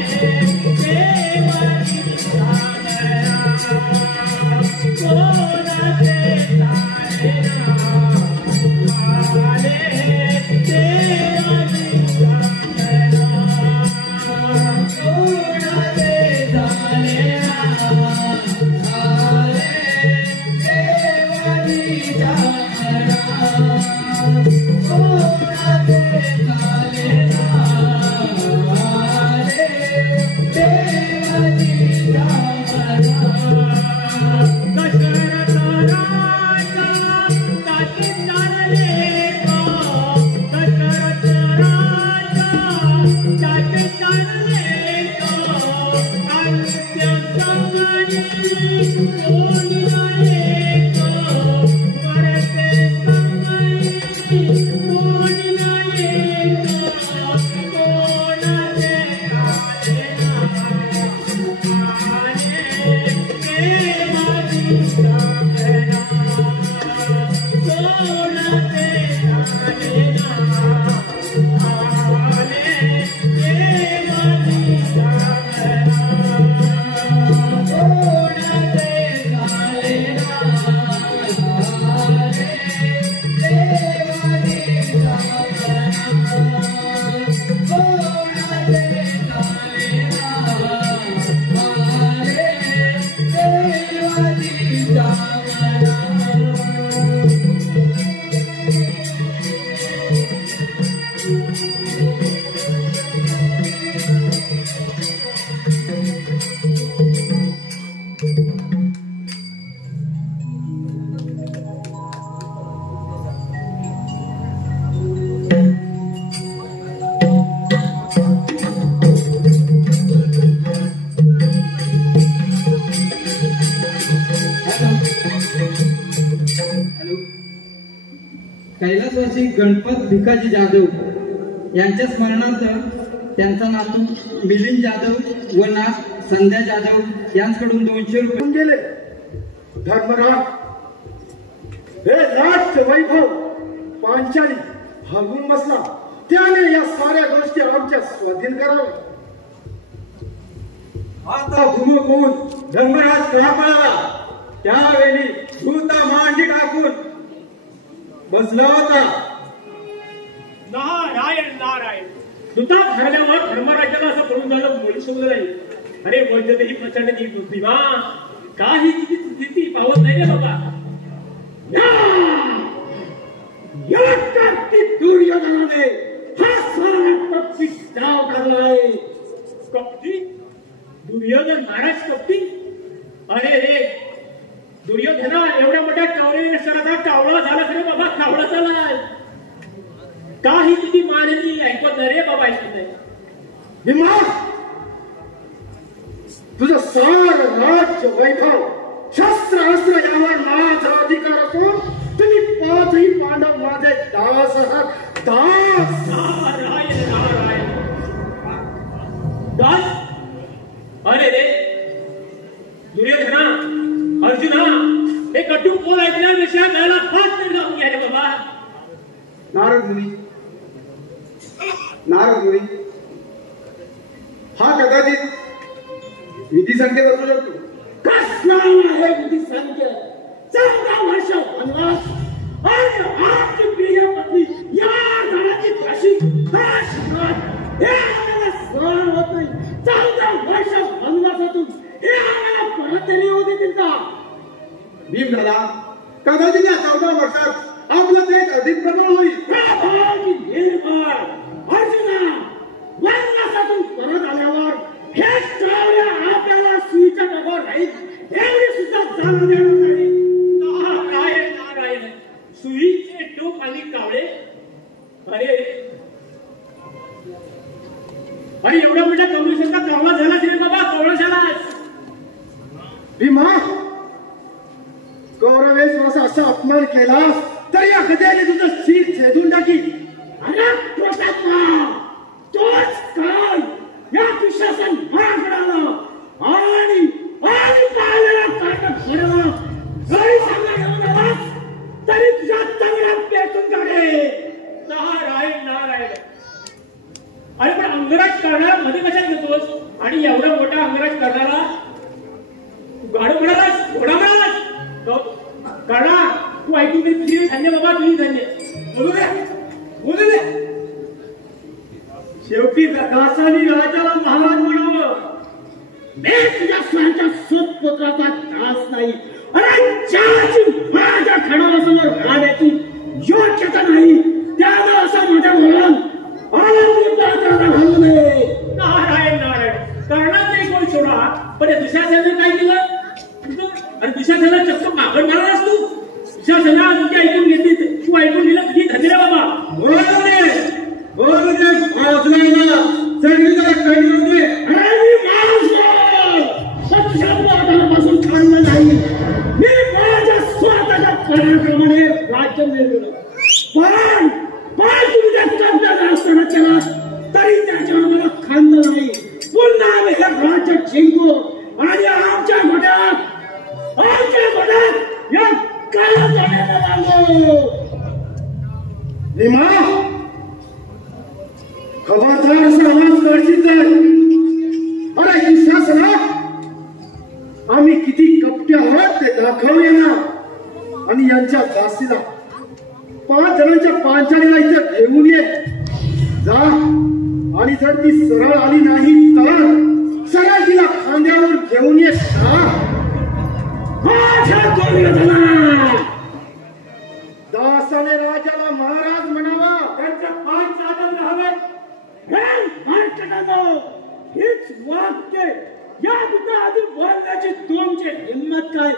देवाजींच्या मना, कोणाचे चाले ना आले देवाजींच्या मना, कोणाचे चाले ना आले देवाजींच्या मना, कोणाचे चाले ना आले देवाजींच्या मना. दशरथ राजा ताती चालले का, दशरथ राजा ताती चालले का, आदित्य संगणी कोण आले का, परते संगणी कोण आले का, कोणाचे आले ना आले देवाजींच्या मना, कोणाचे चाले ना आले देवाजींच्या मना, कोणाचे चाले ना आले देवाजींच्या कैलासवासी गणपत भिकाजी जाधव यांच्या स्मरणार्थ त्यांचा नातू मिलिंद जाधव व नात संध्या जाधव यांच्याकडून 200 रुपये गेले. धर्मराज, हे राष्ट्र वैभव पांचाली भागून बसला, त्याने या साऱ्या गोष्टी आमच्या स्वाधीन कराव्या. आता भूमकोण धर्मराज का पळाला? त्यावेळी दूता मांडी टाकून बसला होता. नारायण नारायण. दुता ठरल्यावर धर्मराजाला असं पडून झालं मुली सोडलं नाही. अरे वैद्य ही प्रचंड ती बुद्धिमा काही तिची स्थिती पावत नाही रे बाबा. या कार्तिक दुर्योधनाने हा सारा कप्पी डाव करलाय. कपटी? दुर्योधन महाराज कपटी? अरे रे दुर्योधना एवढ्या मोठ्या कावळ्याने शहराचा कावळा झाला रे बाबा. कावळा झालाय. काही किती माननी ऐकत नाही रे बाबा. ऐकत नाही. भीमा तुझं सार राज्य वैभव शस्त्र अस्त्र यावर माझा अधिकार असून तुम्ही पाचही पांडव माझे दास आहात. दास. नारायण नारायण. दास? अरे रे दुर्योधना अर्जुना हे कटू बोल ऐकण्यापेक्षा गायला 5 मिनिट जाऊन घ्या रे बाबा. नारद मुनी हा कदाचित विधी संकेत असू शकतो. कसला आहे विधी संकेत? 14 वर्ष वनवास आणि आमची प्रियपती या घराची कशी हे आम्हाला सहन होत नाही. 14 वर्ष वनवासातून हे आम्हाला परत तरी येऊ देतील का? भीम दादा कदाचित या 14 वर्षात आपलं ते अधिक प्रबळ होईल. अर्जुना वनवासातून परत आल्यावर हे कावळ्या आपल्याला सुईच्या डोक्यावर राहील एवढी सुद्धा जाणून देणार नाही. नारायण नारायण. सुईचे टोक आणि कावळे. अरे अरे एवढा मोठा कौरवांचा कावळा झाला रे बाबा. कावळा झाला. भीमा कौरवेश्वराचा असा अपमान केलास तर या गद्याने तुझं शिर छेदून टाकी. अरे प्रोतात्मा तोच काय या दुःशासन महागडाला आणि पाहिलेला काटा घडवला जरी सांगा येऊन आलास तरी तुझ्या तंगड्यात पेटून काढे. नारायण नारायण. अरे पण अंगराज करणार मध्ये कशाला घेतोस? आणि एवढा मोठा अंगराज करणारा गाडो म्हणालास घोडा म्हणालास कळा. तू ऐकून घे. तुझी धन्य बाबा. तुझी धन्य. बोलू दे. शेवटी दासानी राजाला महाराज म्हणावं. मी तुझ्या स्वतःच्या सुतपुत्राचा दास नाही. अरे ज्याची माझ्या खडावासमोर राहण्याची योग्यता नाही त्यानं असं माझ्या म्हणून घालू नये. नारायण नारायण. करणार नाही कोण सोडा. पण या दुशासनाने काय केलं? आणि दुशासनाला चक्क मागण मारलास तू. दुशासना तुझी ऐकून घेतली. तू ऐकून दिलं तुझी धन्य बाबा. पासून थांबलं नाही. मी माझ्या स्वतःच्या पराक्रमाने राज्य मिळवलं. पण तुझ्या कब्जात असताना त्याला तरी त्याच्यावर मला खांद नाही. पुन्हा आम्ही हे राज्य जिंकू आणि आमच्या घोड्यात या काळा जाण्याला लागलो. भीमा खबरदार असा आवाज काढशील तर अरे दुःशासना आम्ही किती कपटे आहोत ते दाखवूया ना. आणि यांच्या दासीला 5 जणांच्या पांचालीला इथं घेऊन ये जा. आणि जर ती सरळ आली नाही तर सरळ तिला खांद्यावर घेऊन ये. दासाने राजाला महाराज म्हणावा. त्यांच्या 5 चादर राहावे. हेच वाक्य या दुधा आधी बोलण्याची तुमची हिंमत काय?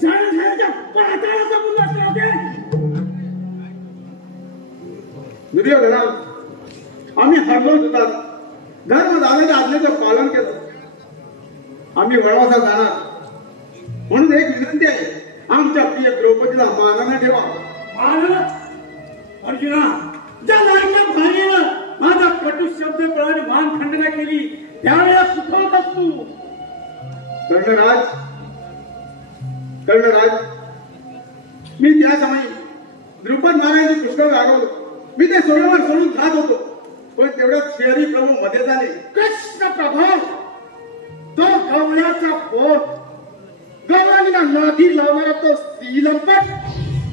जळझळच्या पाताळाचा मुलगा होते. दुर्योधना आम्ही हरलो होतात. धर्म दादाच्या आज्ञेचं पालन केलं. आम्ही वनवासात जाणार म्हणून एक विनंती आहे. आमच्या प्रिय द्रौपदीला मानाने ठेवा. अर्जुना ज्या लाडक्या भार्येनं माझा कटू शब्द प्रमाणे मान खंडना केली त्यावेळेला कुठं होतास तू? कर्णराज मी त्या समयी द्रुपद महाराजांची पुष्कळ रागवलो. मी ते सोडून जात होतो. पण तेवढ्यात शहरी प्रभू मध्ये झाले. कृष्ण प्रभू तो गवळ्याचा पोट गौरांगीला नादी लावणारा तो स्त्रीलंपट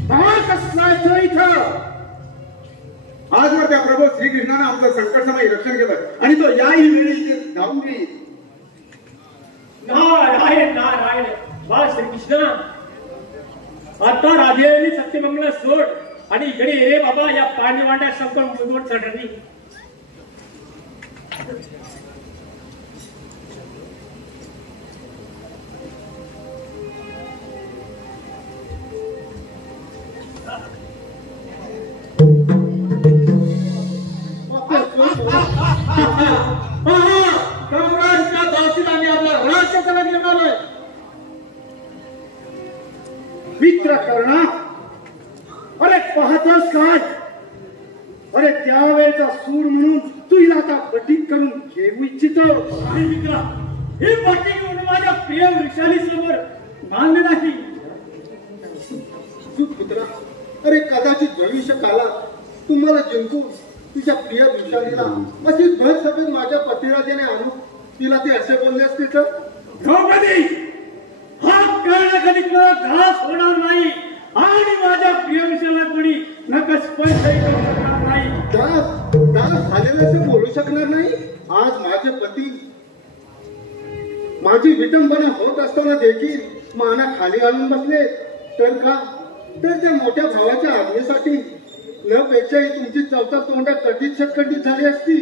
भार कसला येतो इथं. आजवर त्या प्रभू श्रीकृष्णाने आपलं संकट समय रक्षण केलं आणि तो याही वेळी इथे धावून येईल. नारायण नारायण बा श्रीकृष्ण, आता राधेने सत्यमंगल सोड आणि इकडे ये रे बाबा, या पाणीवांड्या संकट मुजवड चढणी. गौरांच्या दासीला मी आपला राज्य करत घेणारोय. मित्र करणा, अरे पाहतोस काय? अरे त्यावेळेचा सूर म्हणून तू हिला आता बटीक करून घेऊ इच्छितो. अरे मित्रा, हे बाकी म्हणून माझ्या प्रिय वृक्षाली समोर मान्य नाही. पुत्र, अरे कदाचित भविष्य काळात तुम्हाला जिंकून तुझ्या प्रिय विशालीला अशी भर सभेत माझ्या पतिराजाने आणू तिला ते असे बोलले असते तर. द्रौपदी, हा कर्ण कधी तुला घास होणार नाही आणि माझ्या प्रिय विषयाला कोणी नकस स्पर्शही करू शकणार नाही. दास झालेलं असं बोलू शकणार नाही. आज माझे पती माझी विटंबना होत असताना देखील माना खाली घालून बसले तर का? तर त्या मोठ्या भावाच्या आज्ञेसाठी न पेक्षाही तुमची चौथा तोंडा कधीच छटकंडीत झाली असती.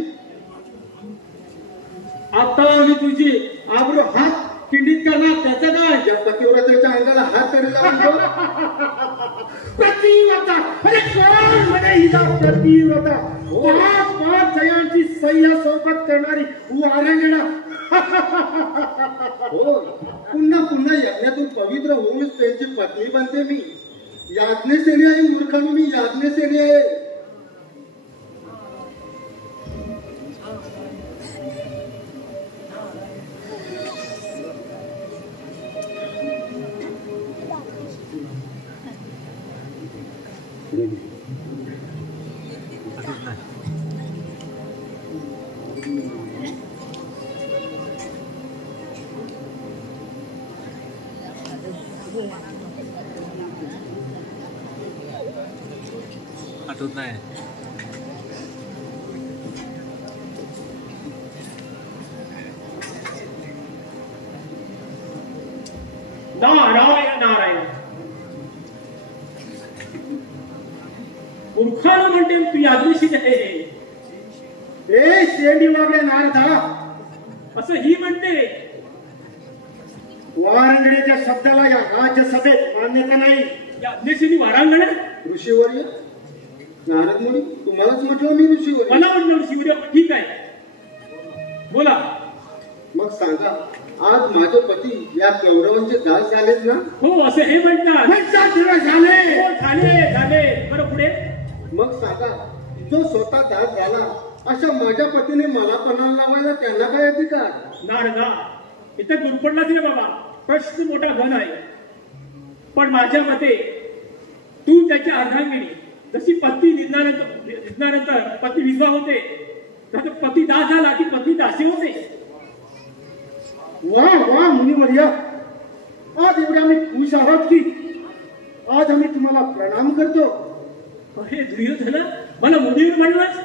आता मी तुझी आबरू हात किंडित करणार त्याचं काय? या पतिव्रतेच्या अंगाला हात तरी लावून प्रतिव्रता, अरे कोण म्हणे हिला प्रतिव्रता? पाच जयांची सह्या सोबत करणारी वारंगणा. हो, पुन्हा पुन्हा यज्ञातून पवित्र होऊनच त्यांची पत्नी बनते मी. याज्ञसेनी आहे मूर्खांनी, मी याज्ञसेनी आहे. आठवत नाही. नारायण नारायण, मूर्खानं म्हणते तू यादृशी आहे. ए शेंडी वागड्या नारदा, असं ही म्हणते. वारंगडीच्या शब्दाला या राज्यसभेत मान्यता नाही. याज्ञसेनी वारांगण ऋषीवर्य नारद मुनी, तुम्हालाच म्हटलं मी ऋषीवर्य. मला म्हटलं शिवड्या, ठीक आहे बोला. मग सांगा, आज माझे पती या कौरवांचे दास झालेत ना? हो, असं हे म्हणतात. झाले हो, झाले झाले. बरं पुढे. मग सांगा, जो स्वतः दास झाला अशा माझ्या पतीने मला पणाला लावायला त्यांना काय अधिकार? नारदा, इथं दुर्पडलाच रे बाबा, प्रश्न मोठा घन आहे. पण माझ्या मते तू त्याच्या अर्धांगिनी, जशी पती निधनानंतर पती विधवा होते, तसं पती दास झाला की पती दासी होते. वा वा मुनिवर्य, आज एवढे आम्ही खुश आहोत की आज आम्ही तुम्हाला प्रणाम करतो. अरे दुर्योधन, मला मुनीवर म्हणलास?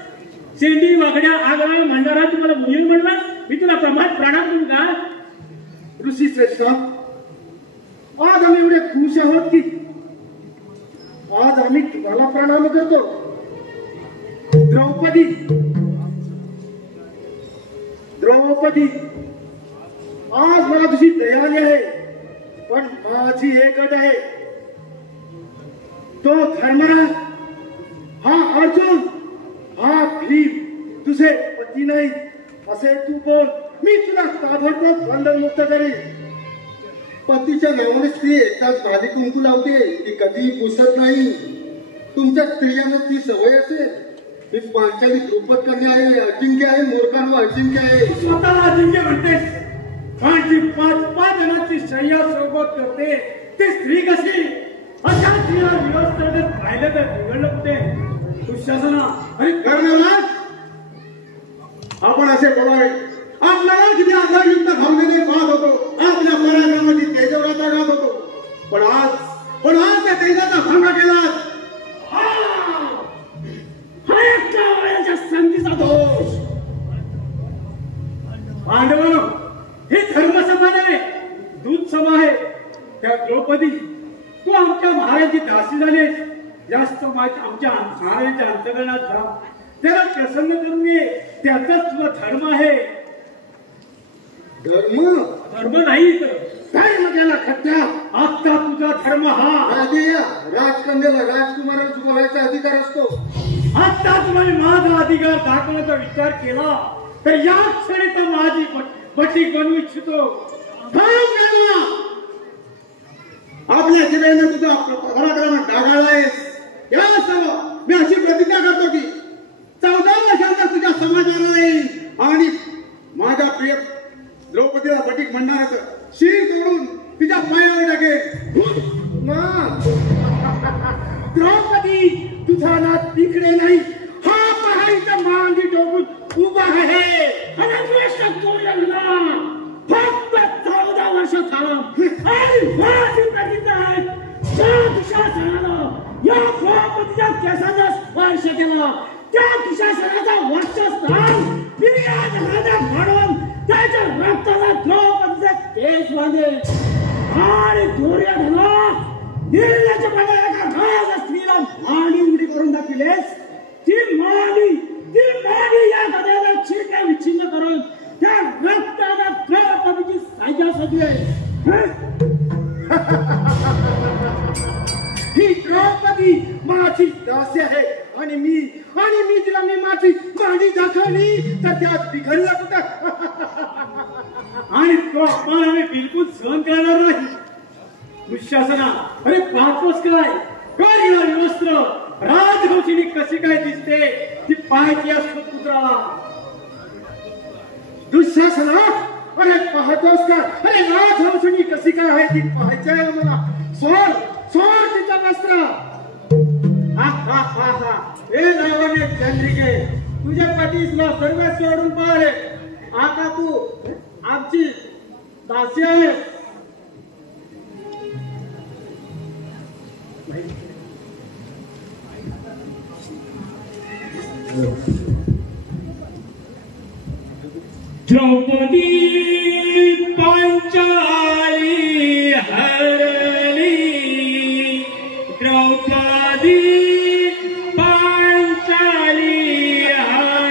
शेंडी वागड्या आगळा म्हणणारा तू मला मुनीवर म्हणलास? मी तुला प्रणाम करू का? ऋषी श्रेष्ठ, आज आम्ही एवढे खुश आहोत की आज आम्ही तुम्हाला प्रणाम करतो. द्रौपदी, द्रौपदी, आज मला तुझी दयाली आहे, पण माझी एक अट आहे. तो धर्मराज, हा अर्जुन, हा भीम तुझे पती नाही असे तू बोल, मी तुला ताबडतोब बंधनमुक्त करेन. पतीच्या नावाने स्त्री एकदाच भाली कुंकू लावते, ती कधीही पुसत नाही. तुमच्या स्त्रियांना ती सवय असेल. मी पांचाली द्रुपद कन्या आहे, अजिंक्य आहे, मूर्खांवर अजिंक्य आहे. स्वतःला अजिंक्य म्हणतेस, पण जी 5 जणांची शय्या सोबत करते ती स्त्री कशी? अशा स्त्रीला विरोध करत राहिलं तर बिघडलं कुठे? दुःशासना, अरे कर्णराज, आपण असे बोलावे. आपल्याला किती आधारयुक्त भावनेने पाहत होतो, आपल्या पराक्रमाची तेजव्रता गात होतो. आमच्या साऱ्याच्या अंतकरणात जा, त्याला प्रसन्न करून ये. त्याचाच तुझा धर्म आहे. धर्म नाही तर काय मग याला खट्ट्या? आता तुझा धर्म हा राजकन्याला राजकुमारांची बोलायचा अधिकार असतो. आता तुम्हाला माझा अधिकार दाखवण्याचा विचार केला तर या क्षणी तर माझी बटी बनवू इच्छितो. आपल्या जिल्ह्याने तुझा पराक्रमात डागाळलायस. या सर्व मी अशी प्रतिज्ञा करतो की 14 वर्षांचा तुझ्या समाजाला येईल आणि माझ्या प्रिय द्रौपदीला बटीक म्हणणार शिर तोडून तिच्या पायावर टाकेल. द्रौपदी तुझा ना तिकडे नाही, हा पहायचा मांडी डोकून उभा आहे. फक्त 14 वर्षाचा आणि माझी प्रतिज्ञा आहे. ज्या दुःशासनाला या द्रौपदीच्या केसाचा स्पर्श केला त्या दुःशासनाचा वर्चस्वान मी आज राजा म्हणून त्याच्या रक्ताला द्रौपदीचा केस बांधेल. आणि दुर्योधना निर्लज्जपणे एका राजा स्त्रीला मांडी उडी करून दाखविलेस. ती मांडी या गद्याला छिन्न विच्छिन्न करून त्या रक्ताला द्रौपदीची साजा सजवेल. ही द्रौपदी माझी दासी आहे आणि मी तिला माझी मांडी दाखवली तर त्यात बिघडला कुठं. आणि तो अपमान आम्ही बिलकुल सहन करणार नाही. दुःशासना अरे पाहतोस काय गेला वस्त्र राजहंसिनी कशी काय दिसते ती पाहायची असतो पुत्राला. दुःशासना अरे पाहतोस का? अरे राजहंसिनी कशी काय आहे ती पाहायची आहे मला. सोड तिचा वस्त्र. हे नावाने चंद्रिके तुझ्या पतीसला सर्व सोडून पाहिले. आता तू आमची दासी आहे. द्रौपदी पांचाली हरली. द्रौपदी पांचाली हरली.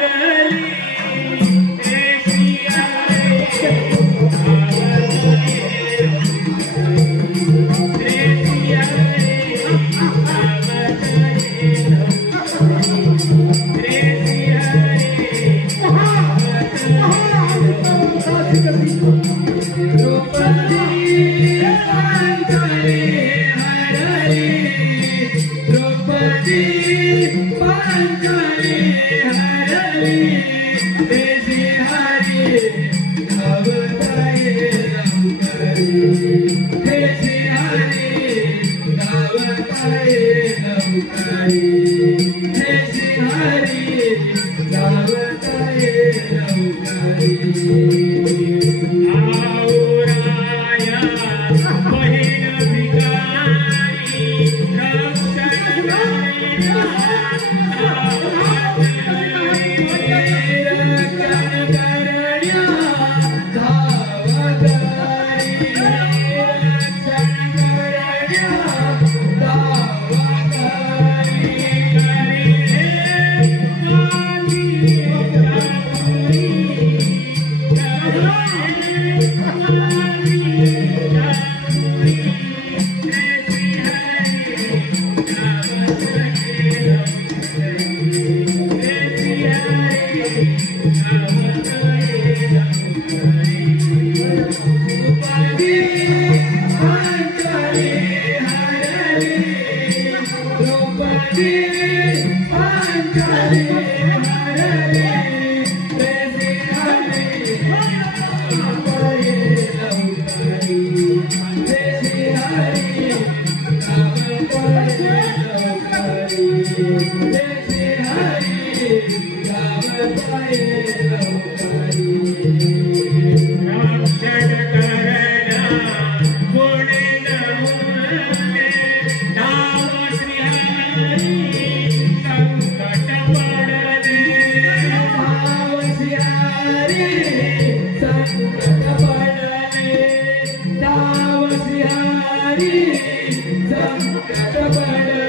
संकट पडले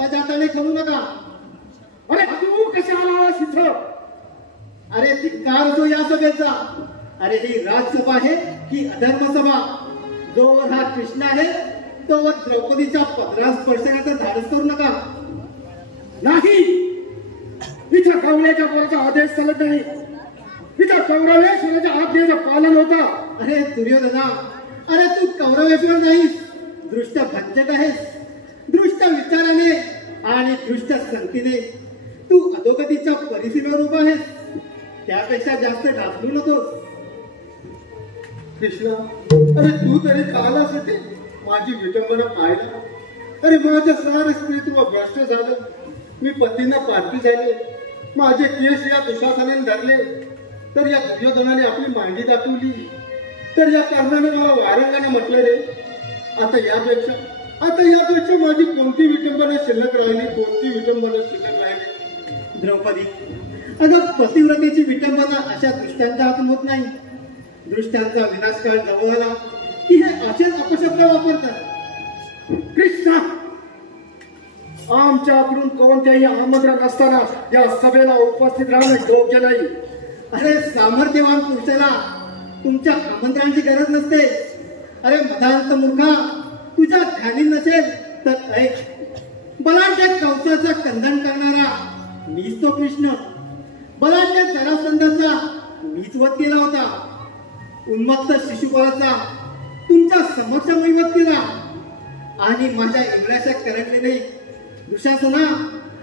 स्वतःच्या हाताने करू नका. अरे तू कशाला आलास इथं? अरे धिक्कार असो या सभेचा. अरे ही राजसभा आहे की अधर्मसभा? जोवर हा कृष्ण आहे तोवर द्रौपदीच्या पदरास स्पर्श करण्याचा धाडस करू नका. नाही, इथं कौरवाच्या पोराचा आदेश चालत नाही. इथं कौरवेश्वराच्या आज्ञेचं पालन होतं. अरे दुर्योधना, अरे तू कौरवेश्वर नाहीस, दृष्ट भंजक आहेस. दृष्ट विचाराने आणि दृष्ट संगतीने तू अधोगतीच्या परिसीमेवर उभा आहेस. त्यापेक्षा जास्त ढासळू नकोस. कृष्णा, अरे तू तरी कालास ते माझी विटंबना पाहिला. अरे माझ्या सारे स्त्रीत्व भ्रष्ट झालं. मी पतींना पाठी झाले. माझे केस या दुशासनाने धरले. तर या दुर्योधनाने आपली मांडी दाखवली. तर या कर्णाने मला वारंगाने म्हटलं रे. आता यापेक्षा माझी कोणती विटंबना शिल्लक राहिली? कोणती विटंबना शिल्लक राहिली? द्रौपदी, अगं पतिव्रतेची विटंबना अशा दृष्टांच्या हातून होत नाही. दृष्टांचा विनाशकाळ जवळ आला की हे असेच अपशब्द वापरतात. कृष्णा, आमच्याकडून कोणत्याही आमंत्रण नसताना या सभेला उपस्थित राहणं योग्य नाही. अरे सामर्थ्यवान पुरुषाला तुमच्या आमंत्रणाची गरज नसते. अरे मदांत मूर्खा, तुझ्या ध्यानी नसेल तर ऐक. बलाढ्य कंसाचं खंडन करणारा मीच तो कृष्ण. बलाढ्य जरासंधाचा मीच वध केला होता. उन्मत्त शिशुपालाचा तुमच्या समक्ष मी वध केला. आणि माझ्या एवढ्याशा करंटलेले दुशासना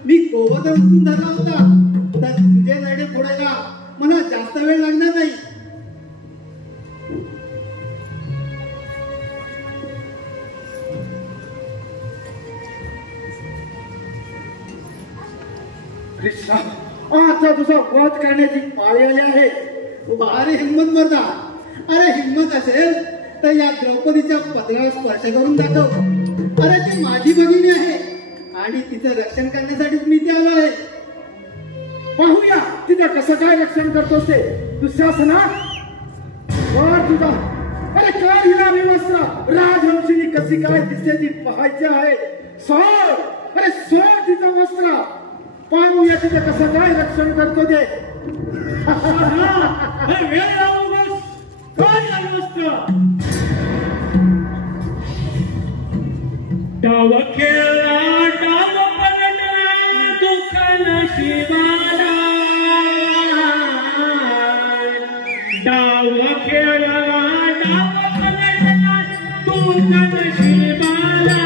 मी गोवर्धन उचलून धरला होता. तर तुझे नरडे फोडायला मला जास्त वेळ लागणार नाही. कृष्णा, आता तुझा वध करण्याची पाळी आली आहे. अरे हिंमत मर्दा, अरे हिंमत असेल तर या द्रौपदीच्या पदरावर स्पर्श करून दाखव. अरे ती माझी भगिनी आहे आणि तिचं रक्षण करण्यासाठी मी ते आलो आहे. पाहूया तिचं कसं काय रक्षण करतोस ते. दुःशासना, वर तुझा. अरे काय हिला विवस्त्र राजवंशीनी कशी काय दिसते ती पाहायची आहे. सोड, अरे सोड तिचं वस्त्र. पाहूया तिचं कसं काय रक्षण करतो ते. वेळ लावू बस. काय झालं असतं? डाव खेळला डाव पडला दुःख नशिबाला. डाव खेळला डाव पडला दुःख नशिबाला.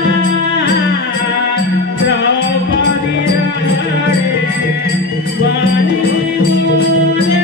द्रौपदी रडे वाणी बोले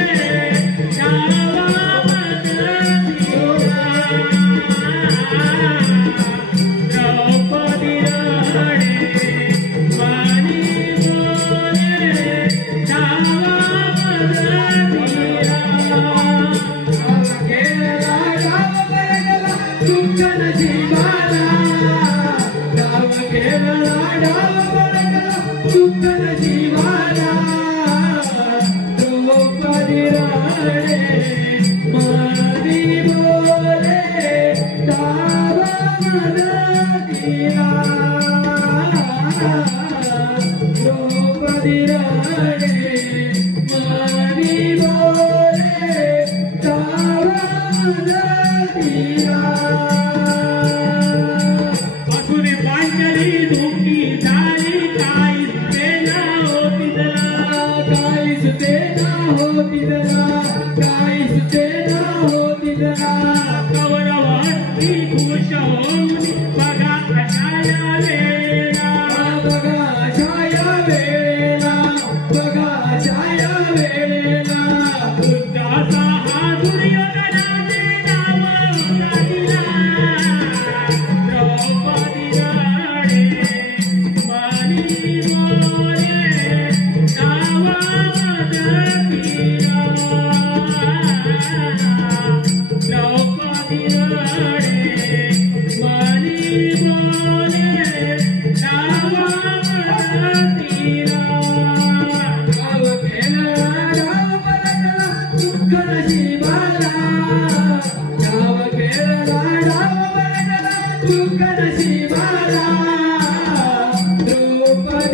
द्रौपदी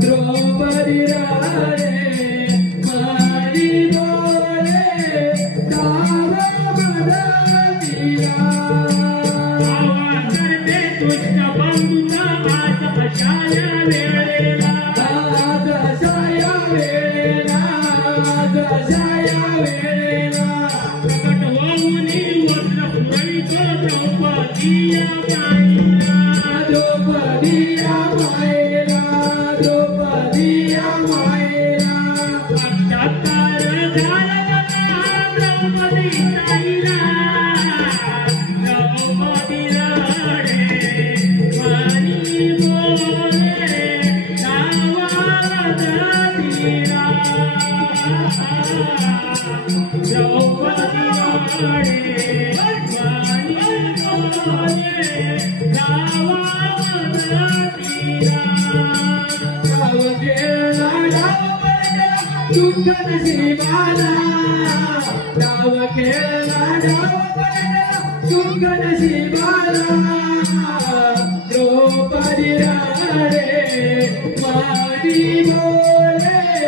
द्रौपदी राणे मारी बोले धाव मदतीला करते तुझ बंधूचा आज अशाया वेळेला दशाया वेळेला प्रकट होऊनी वज्र पुरवितो द्रौपदीया माईला साक्षात्कार झाला द्रौपदी ताईला द्रौपदी राणे मारी बोले धावा मदतीला द्रौपदी राणे मारी बोले धावा मदतीला दुःख नशिबाला डाव खेळला दुःख नशिबाला द्रौपदी राणे मारी बोले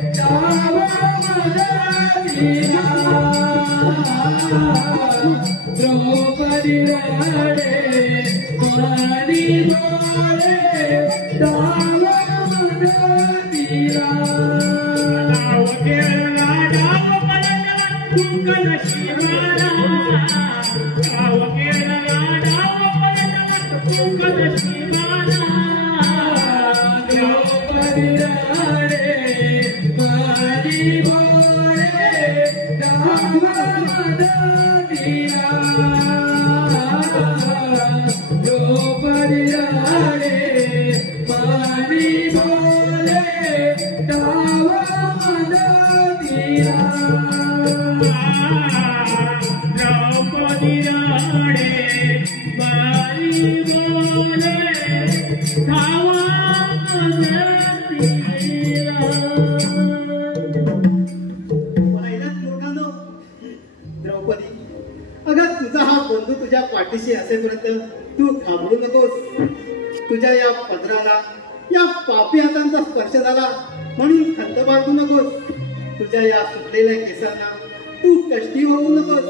डाव मदतीला द्रौपदी राणे मारी बोले डाव मदतीला द्रौपदी, अगं तुझा हा बंधू तुझ्या पाठीशी असेपर्यंत तू घाबरू नकोस. तुझ्या या पदराला या पापी हातांचा स्पर्श झाला म्हणून खंत बाळगू नकोस. तुझ्या या सुटलेल्या केसांना तू कष्टी होऊ नकोस.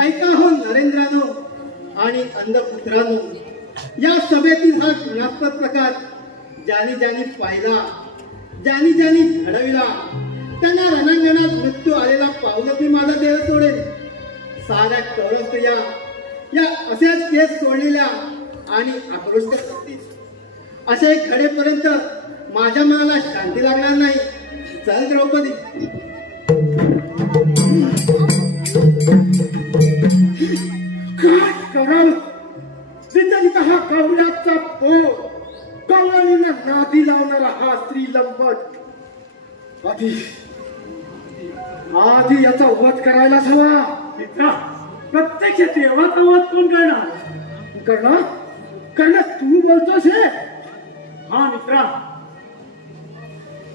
ऐका हो नरेंद्रानो आणि अंधपुत्रानो, या सभेतील हा गुणात्मक प्रकार ज्याने ज्याने पाहिला, ज्याने ज्याने घडविला, त्यांना रणांगणात मृत्यू आलेला पावलं मी माझा देह सोडेल. साऱ्या कौरव स्त्रिया या असेच केस सोडलेल्या आणि आक्रोष्ट असतील. असे घडेपर्यंत माझ्या मनाला शांती लागणार नाही. चल द्रौपदी. काय कराल तिथं हा कवड्याचा पो कवळीनं नादी लावणारा हा स्त्री लंपट आधी याचा वध करायलाच हवा. मित्रा, प्रत्यक्ष देवाचा वध कोण करणार? करणार तू बोलतोस हे? हा मित्रा,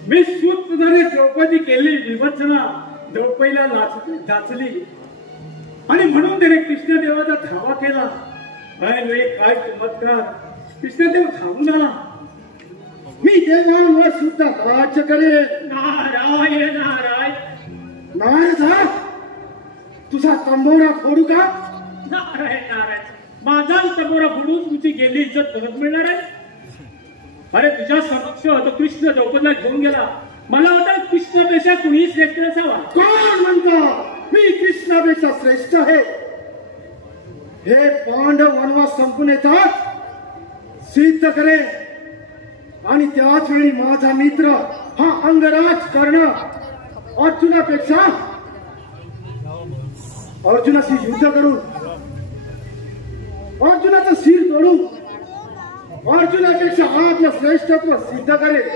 मी सूत्रधारे द्रौपदी केली विवचना द्रौपदीला जाचली आणि म्हणून त्याने कृष्णदेवाचा धावा केला. ऐनवेळी काय चमत्कार, कृष्णदेव थांबून आला. मी देवांवर सुद्धा राज्य करेन. नारायण नारायण नारायण, तुझा तंबोरा फोडू का? नारायण नारायण, माझा तंबोरा फोडून तुझी गेली इज्जत परत मिळणार आहे? अरे तुझ्या समक्ष तो कृष्ण द्रौपदीला घेऊन गेला. मला वाटतं कृष्णापेक्षा कुणी श्रेष्ठ असावा. कोण म्हणतो मी कृष्णापेक्षा श्रेष्ठ आहे? हे पांडव वनवास संपून येतात सिद्ध करे आणि त्याच वेळी माझा मित्र हा अंगराज कर्ण अर्जुनाशी युद्ध करून अर्जुनाचं शिर तोडून अर्जुनापेक्षा आपलं श्रेष्ठत्व सिद्ध करेल.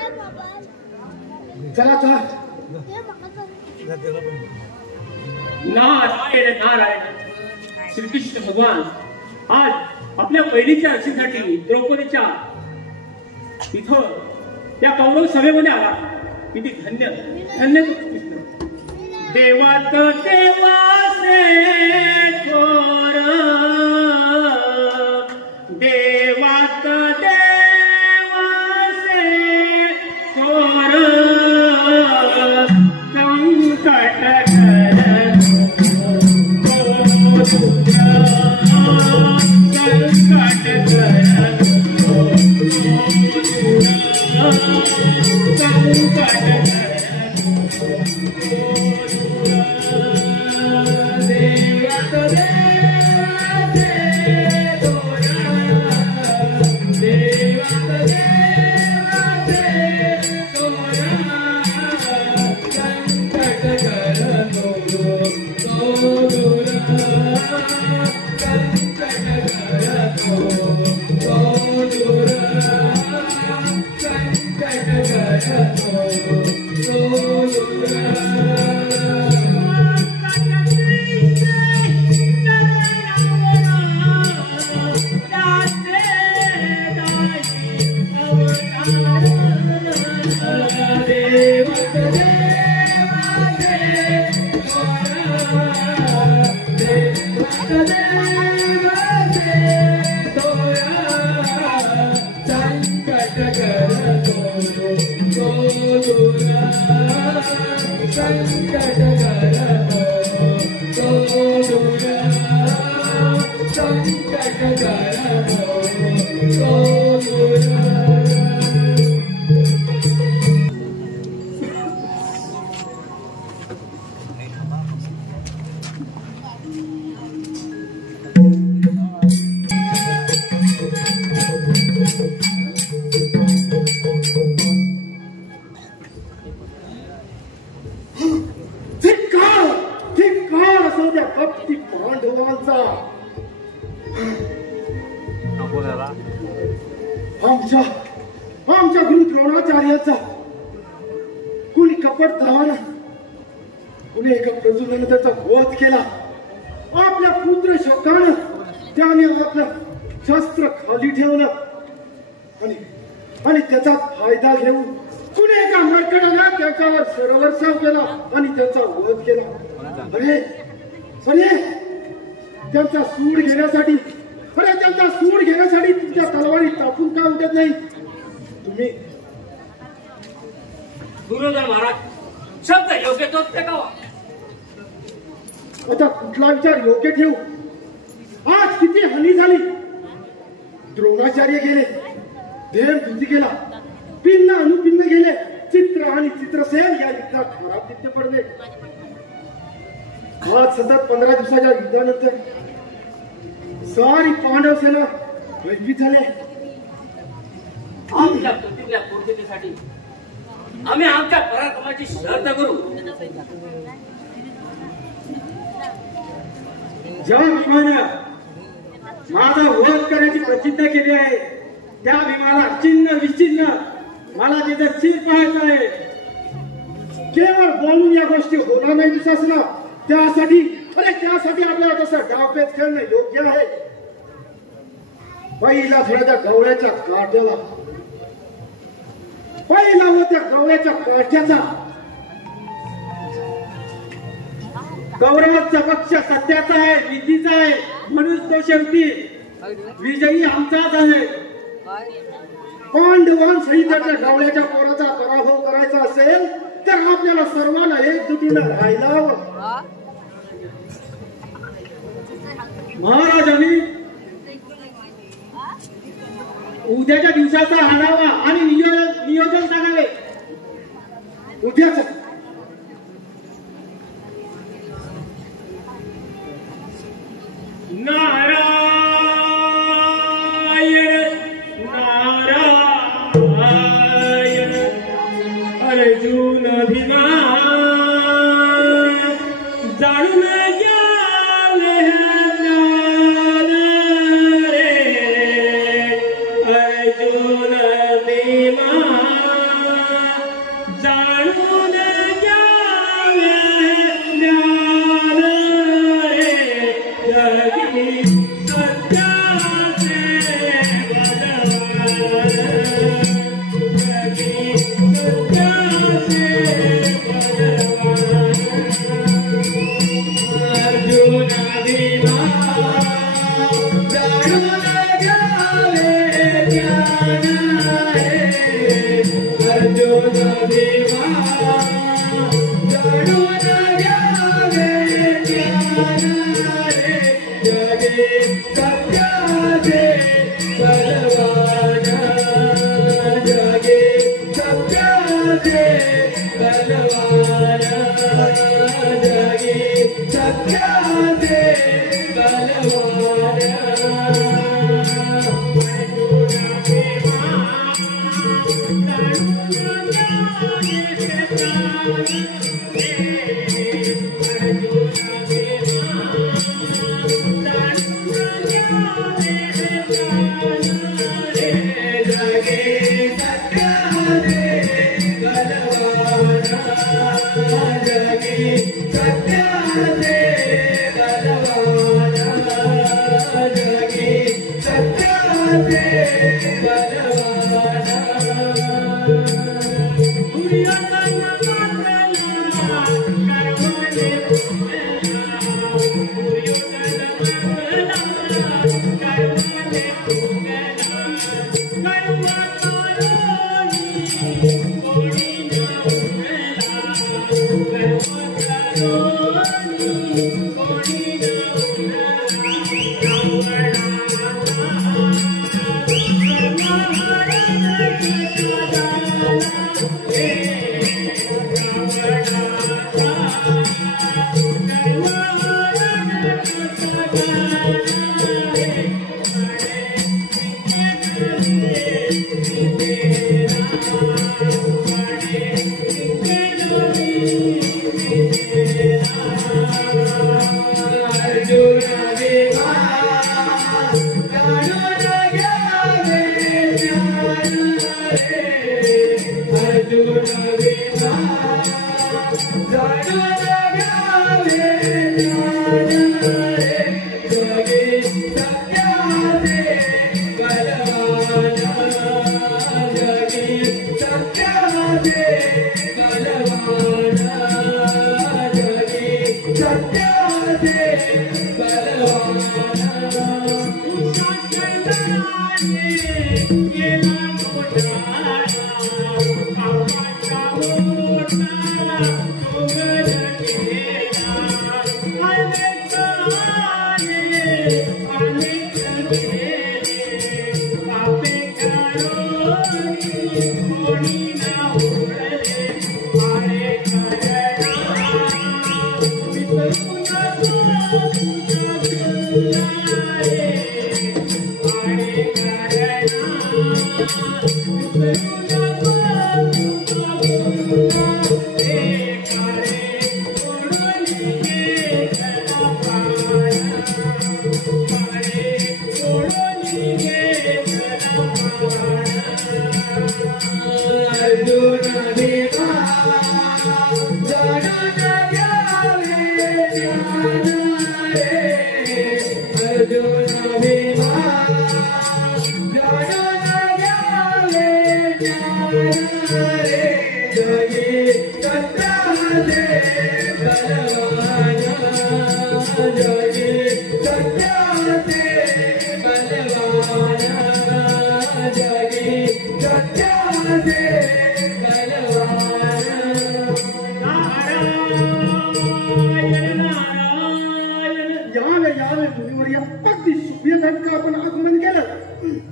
चला चला. नारायण नारायण. श्रीकृष्ण भगवान आज आपल्या पहिलीच्या रक्षेसाठी द्रौपदीच्या इथं त्या कौरव सभेमध्ये आला. किती धन्य धन्य कृष्ण. देवात देवासे थोर, देवात आमच्या गुरु द्रोणाचार्याचा कुणी कपट धावाना कुणी एका प्रजुनाने त्याचा वध केला. आपल्या पुत्र शोकानं त्याने आपलं शस्त्र खाली ठेवलं आणि त्याचा फायदा घेऊन कुणी एका मरकडाला त्याच्यावर सरवर्षाव केला आणि त्याचा वध केला. अरे त्यांचा सूड घेण्यासाठी तुमच्या तलवारी तापून का उठत नाही तुम्ही? गुरुधर महाराज शब्द योग्य तोच ते का? आता कुठला विचार योग्य ठेवू? आज किती हानी झाली. द्रोणाचार्य गेले, धैर्य युद्ध केला, पिन्न अनुपिन्न गेले, चित्र आणि चित्रसेन या युद्धात खराब तिथे पडले. आज सतत 15 दिवसाच्या युद्धानंतर सारी पांडव सेना भयभीत झाले. आमच्या प्रतिज्ञा पूर्ततेसाठी आम्ही आमच्या पराक्रमाची शर्त करू. ज्या भीमानं माझा वध करण्याची प्रतिज्ञा केली आहे त्या भीमाला चिन्ह विचिन्ह मला तिथं चिर पाहायचं आहे. केवळ बोलून या गोष्टी होणार नाही दुसरा. त्यासाठी आपल्याला तसं डावपेच करणं योग्य आहे. पहिला थोड्या गवळ्याच्या काठ्याला व त्या गवळ्याच्या काठ्याचा कौरवाचा पक्ष सत्याचा आहे, नीतीचा आहे, म्हणून तो शेवटी विजयी आमचाच आहे. पांडवांसहित त्या गवळ्याच्या पोराचा पराभव करायचा असेल तर आपल्याला सर्वांना एकजुटीनं राहायला हवं. महाराजांनी उद्याच्या दिवसाचा आढावा आणि नियोजन करावे. उद्याचा नारायण अर्जुन भीमा जाणून गेले रे. अर्जुन भीमा जाणून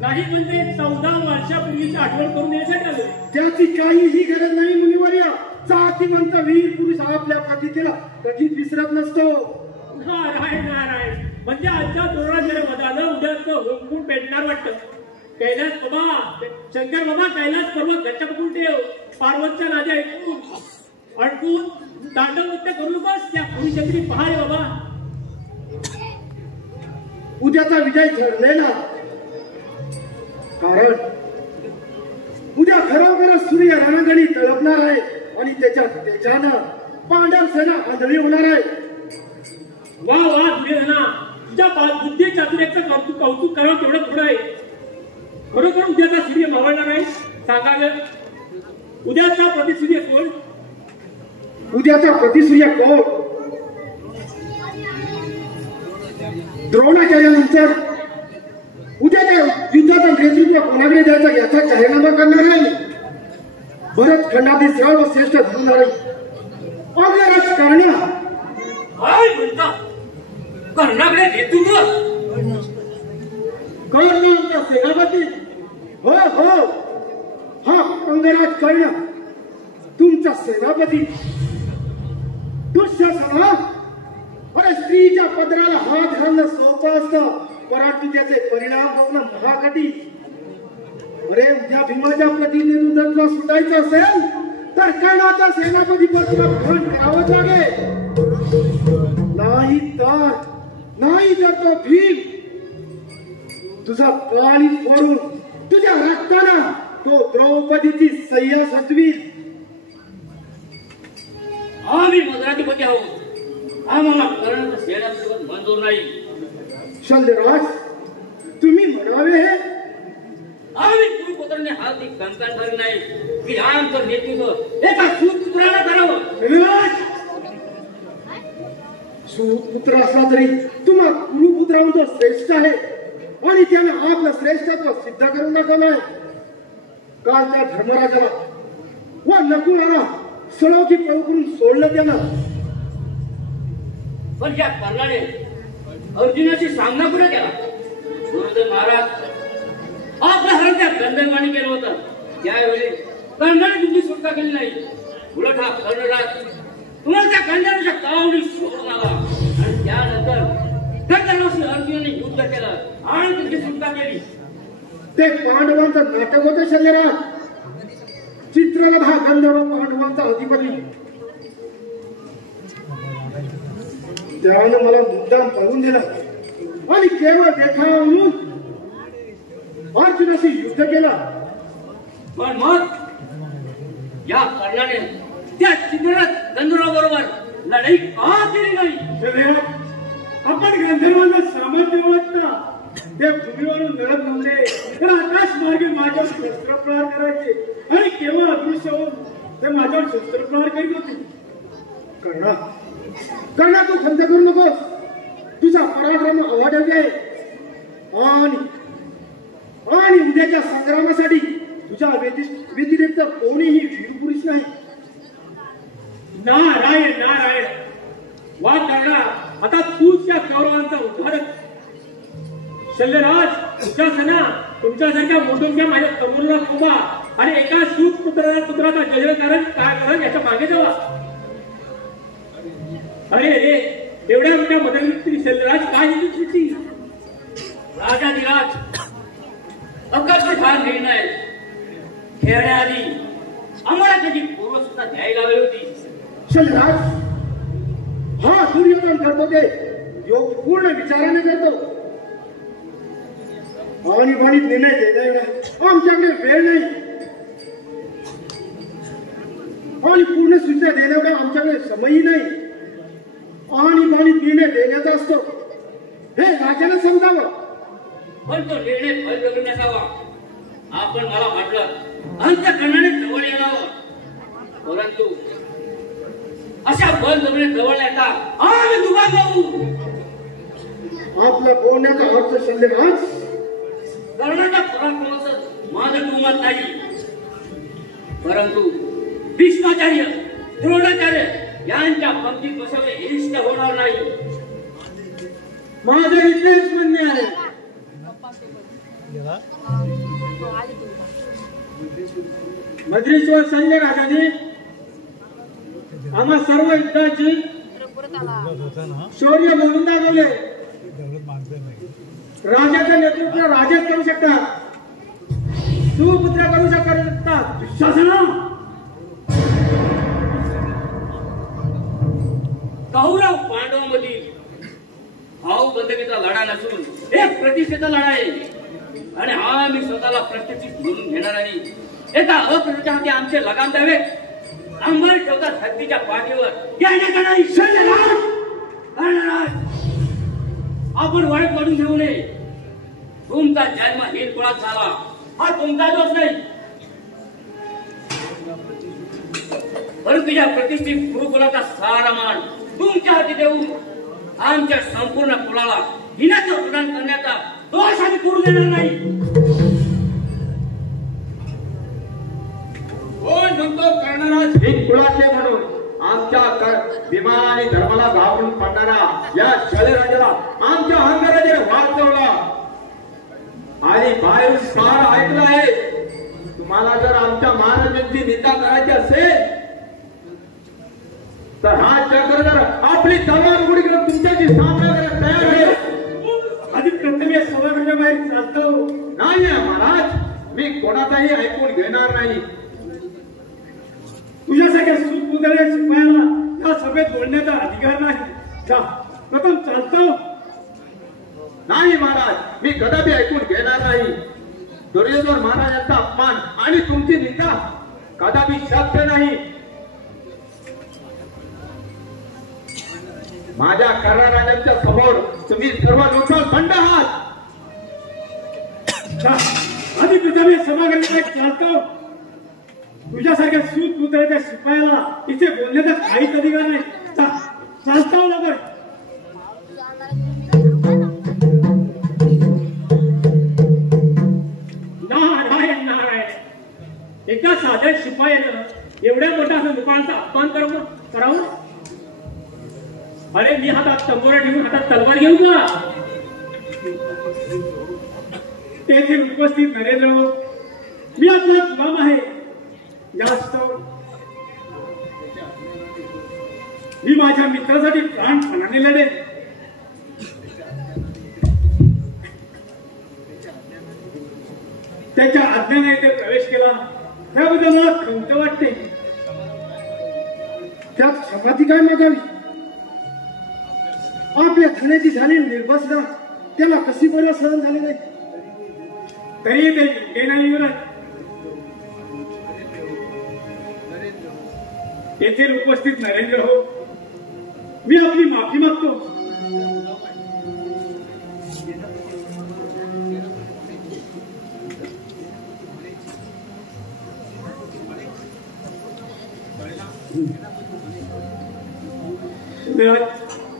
नाही म्हणजे 14 वर्षापूर्वीची आठवण करून द्यायचं आलं. त्याची काहीही गरज नाही मुनिवर्या. जातीवंत वीर पुरुष आपल्या प्रतिथेला कधीच विसरत नसतो. नारायण नारायण म्हणजे आजच्या तोरणा मधाला उद्या होमकून पेटणार वाटतं. कैलास बाबा शंकर बाबा कैलास पर्वत घट्ट पकडून ठेव. पार्वतच्या राजा ऐकून अडकून तांडव नृत्य करू नकोस. त्या पुरुषत्री पहाय बाबा. उद्याचा विजय ठरलेला. कारण उद्या खरोखरच सूर्य रणगणी तळपणार आहे आणि त्याच्या तेजानं पांडव सेना आंधळी होणार आहे. वा वा दुर्योधना तुझ्या बुद्धी चातुर्याचं कौतुक करावं तेवढं थोडं आहे. खरोखर उद्याचा सूर्य मावळणार आहे. सांगावे उद्याचा प्रतिसूर्य कोण? उद्याचा प्रतिसूर्य कोण? द्रोणाचार्यानंतर उद्याच्या युद्धाचं नेतृत्व कोणाकडे द्यायचं याचा जाहीरनामा करणार आहे. भरत खंडातील सर्व श्रेष्ठ धरणार आहे. कर्ण काय म्हणता? कर्णाकडे नेतृत्व? कर्ण सेनापती. हो हो हा अंगराज कर्ण तुमचा सेनापती. दुःशासना अरे स्त्रीच्या पदराला हात घालणं सोपं असतं परंतु त्याचे परिणाम होणं महाकठीण. अरे उद्या भीमाच्या प्रतिनिधित्व सुटायचं असेल तर कर्णाचा सेनापती पद ग्रहण करावंच लागेल. नाही तर तो भीम तुझा पाणी फोडून तुझ्या रक्ताना तो द्रौपदीची सय्या सजवील. आम्ही मद्राटीपती आहोत. आम्हाला कर्णाचं सेनापती मंजूर नाही. शल्यराज तुम्ही म्हणावे हे ती कंकण भरली नाही की आमचं नेतृत्व एका सुपुत्राला करावं. सुपुत्र असला तरी तुम्हा कुरुपुत्रांचा श्रेष्ठ आहे आणि त्याने आपलं श्रेष्ठत्व सिद्ध करून दाखवलंय. काल त्या धर्मराजाला व नकुलाला सळोखी पळू करून सोडलं त्यानं. पण या कर्णाने अर्जुनाशी सामना कुठे केला? गुरुदेव महाराज आपल्या हरण त्या गंधर्वाने केलं होतं. त्यावेळी कर्णाने तुमची सुटका केली नाही. उलट हा कर्णराज तुम्हाला त्या गंधर्वाच्या कावडी सोडून आला आणि त्यानंतर गंधर्वाशी अर्जुनाने युद्ध केलं आणि तुमची सुटका केली. ते पांडवांचं नाटक होतं शल्यराज. चित्ररथ हा गंधर्व पांडवांचा अधिपती. त्यानं मला मुद्दाम पळून दिला आणि केवळ देखावा म्हणून अर्जुनाशी युद्ध केला. पण मग या कर्णाने त्या चित्ररथ गंधर्वाबरोबर लढाई का केली नाही? आपण गंधर्वांना सामान्य ओळखता. ते भूमीवरून लढत नव्हते तर आकाश मार्गे माझ्यावर शस्त्रप्रहार करायचे आणि केवळ अदृश्य होऊन ते माझ्यावर शस्त्रप्रहार करीत होते. कर्णा तू खंत करू नकोस. तुझा पराक्रम अवाढव्य आहे आणि उद्याच्या संग्रामासाठी तुझ्या व्यतिरिक्त कोणीही वीरपुरुष नाही. नारायण नारायण. वा कर्णा, आता तूच या कौरवांचा उद्धारक. शल्यराज, तुमच्यासारख्या मोठ्या माझ्या तरुणाला उभा आणि एका पुत्राचा जयकारण काय करा याच्या मागे जावा. अरे रे, एवढ्या मोठ्या मदतीने शल्यराज काय होती? राजाधिराज अकल्प हा निर्णय खेळण्याआधी आम्हाला त्याची पूर्वसूचना द्यायला हवी होती. शल्यराज, हा दुर्योधन करतो ते योग पूर्ण विचाराने करतो आणि बाणीत निर्णय देण्याला आमच्याकडे वेळ नाही आणि पूर्ण सूचना देण्याला आमच्याकडे समयही नाही आणि बाणीत निर्णय देण्याचा असतो हे राजाने समजावं. पण तो निर्णय बळजबरीने असावा. आपण मला म्हटलं आमच्या कर्णाने जवळ यावं, परंतु अशा बळजबरीने जवळ येता आम्ही दुकान जाऊ. आपला बोलण्याचा अर्थ शल्यराज, कर्णाच्या पराक्रमाचं माझं दुमत नाही, परंतु भीष्माचार्य द्रोणाचार्य यांच्या पंक्तीत बसवणे इष्ट होणार नाही. माझं इतकेच म्हणणे आहे. मद्रेश्वर संजय राजाने आम्हा सर्व युद्धाची शौर्य बोलून दाखवले. राजाचं नेतृत्व राजेच करू शकतात, सुपुत्र करू शकतात. कौरव पांडवांमधील भाऊ बंधकीचा लढा नसून एक प्रतिष्ठेचा लढा आहे आणि हा मी स्वतःला प्रतिष्ठित म्हणून घेणार नाही. एका अप्रतिष्ठा हाती आमचे लगाम द्यावे. अंबर ठेवता हत्तीच्या पाठीवर येण्याचा नाही. आपण वाईट वाढून घेऊ नये. तुमचा जन्म हिंद कुळात झाला हा तुमचा दोष नाही, परंतु या प्रतिष्ठित गुरुकुलाचा सारा मान तुमच्या हाती देऊन आमच्या संपूर्ण कुळाला हिनाचं प्रदान करण्याचा दोष आम्ही करू देणार नाही. कोण म्हणतो कर्णराज हिंद कुळातले म्हणून आमच्या विमान आणि धर्माला घाबरून पडणारा या शल्यराजाला आमच्या अंगाराने वाचवला आणि बाहेरून फार ऐकलं आहे. तुम्हाला जर आमच्या महाराजांची निंदा करायची असेल तर हा चक्रधर आपली तलवार उघडी घेऊन तुमच्याशी सामना करायला तयार आहे. आधी कर्तव्य सभागृहाच्या बाहेर चालतो. नाही महाराज, मी कोणाचाही ऐकून घेणार नाही. तुझ्यासारख्या सुपुतळ्या शिपायाला या सभेत बोलण्याचा अधिकार नाही. प्रथम चालतो. नाही महाराज, मी कदापि ऐकून घेणार नाही. दुर्योधन महाराजांचा अपमान आणि तुमची निंदा कदापि शक्य नाही. माझ्या कर्णराजांच्या समोर तुम्ही सर्व लोक बंड आहात. आधी तुझ्या मी सभागृहात चालतो. तुझ्यासारख्या सूत पुत्राच्या शिपायाला इथे बोलण्याचा काहीच अधिकार नाही. चालतो लवकर. नारायण नारायण. एका साध्या शिपायानं एवढ्या मोठ्या दुकानाचा अपमान करावं. अरे मी हातात तंबोरा ठेवून हातात तलवार घेऊ का? तेथे उपस्थित नरेंद्र, मी आपला गुलाम आहे. जास्त मी माझ्या मित्रासाठी प्राणपणाने लढे. त्याच्या आज्ञेने इथे प्रवेश केला त्याबद्दल मला खंत वाटते. त्यात क्षमाती काय मागावी? आपल्या खाण्याची झालेली निर्भसना त्याला कशी बरं सहन झाली नाही. तरी ते नाही म्हणत. येथे उपस्थित नरेंद्र हो, मी आपली माफी मागतो.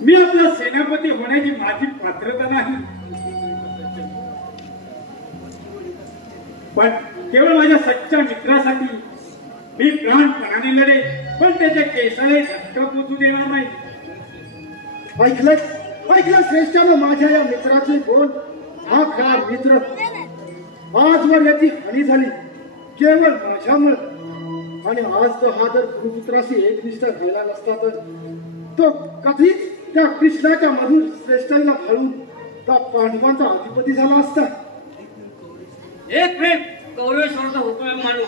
मी आपला सेनापती होण्याची माझी पात्रता नाही, पण केवळ माझ्या सच्च्या मित्रासाठी मी प्राणपणाने लढे. पण त्याच्या केसाला धक्का पोचू देणार नाही. ऐकलं श्रेष्ठानं माझ्या या मित्राचे बोल. हा खरा मित्र. आजवर याची हानी झाली केवळ माझ्यामुळे. आणि आज तो हा जर गुरुपुत्राशी एकनिष्ठ राहिला नसता तर तो कधीच त्या कृष्णाच्या मधुर श्रेष्ठांना घालून त्या पांडवांचा अधिपती झाला असता. एक प्रेम कौरवेश्वराचा हुकूम मानू.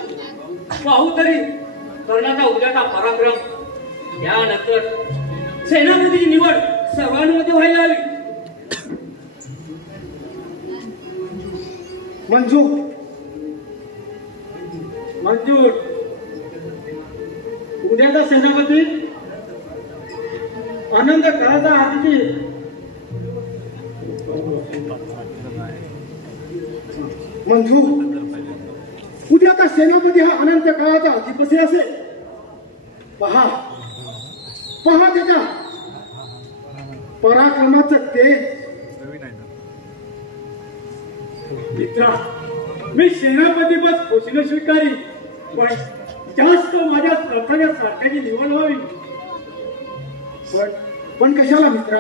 पाहू तरी कर्णाचा उद्याचा पराक्रम. यानंतर सेनापतीची निवड सर्वांमध्ये व्हायला हवी. मंजूर. उद्याचा सेनापती आनंद काळाचा आदिती. मंजूर. उद्याचा सेनापती हा अनंत काळाचा अधिपती असेल. पहा त्याच्या पराक्रमाचं तेज. मित्रा, मी सेनापती पद खुशीने स्वीकारी, पण जास्त माझ्या स्वतःच्या सारख्याची निवड व्हावी. पण कशाला मित्रा?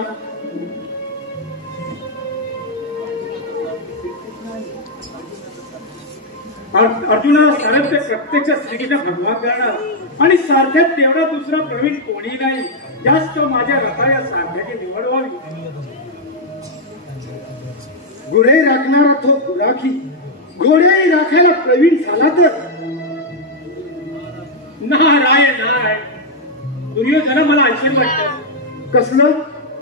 अर्जुनाला सारथ्य प्रत्यक्ष श्रीकृष्ण भगवान करणार आणि सारख्यात तेवढा दुसरा प्रवीण कोणी नाही. जास्त माझ्या रथाच्या सारख्याची निवड व्हावी. घोडे राखणारा तो गुराखी घोडे राखायला प्रवीण झाला तर. नारायण नारायण. दुर्योधन मला आश्चर्य वाटतं. कसलं?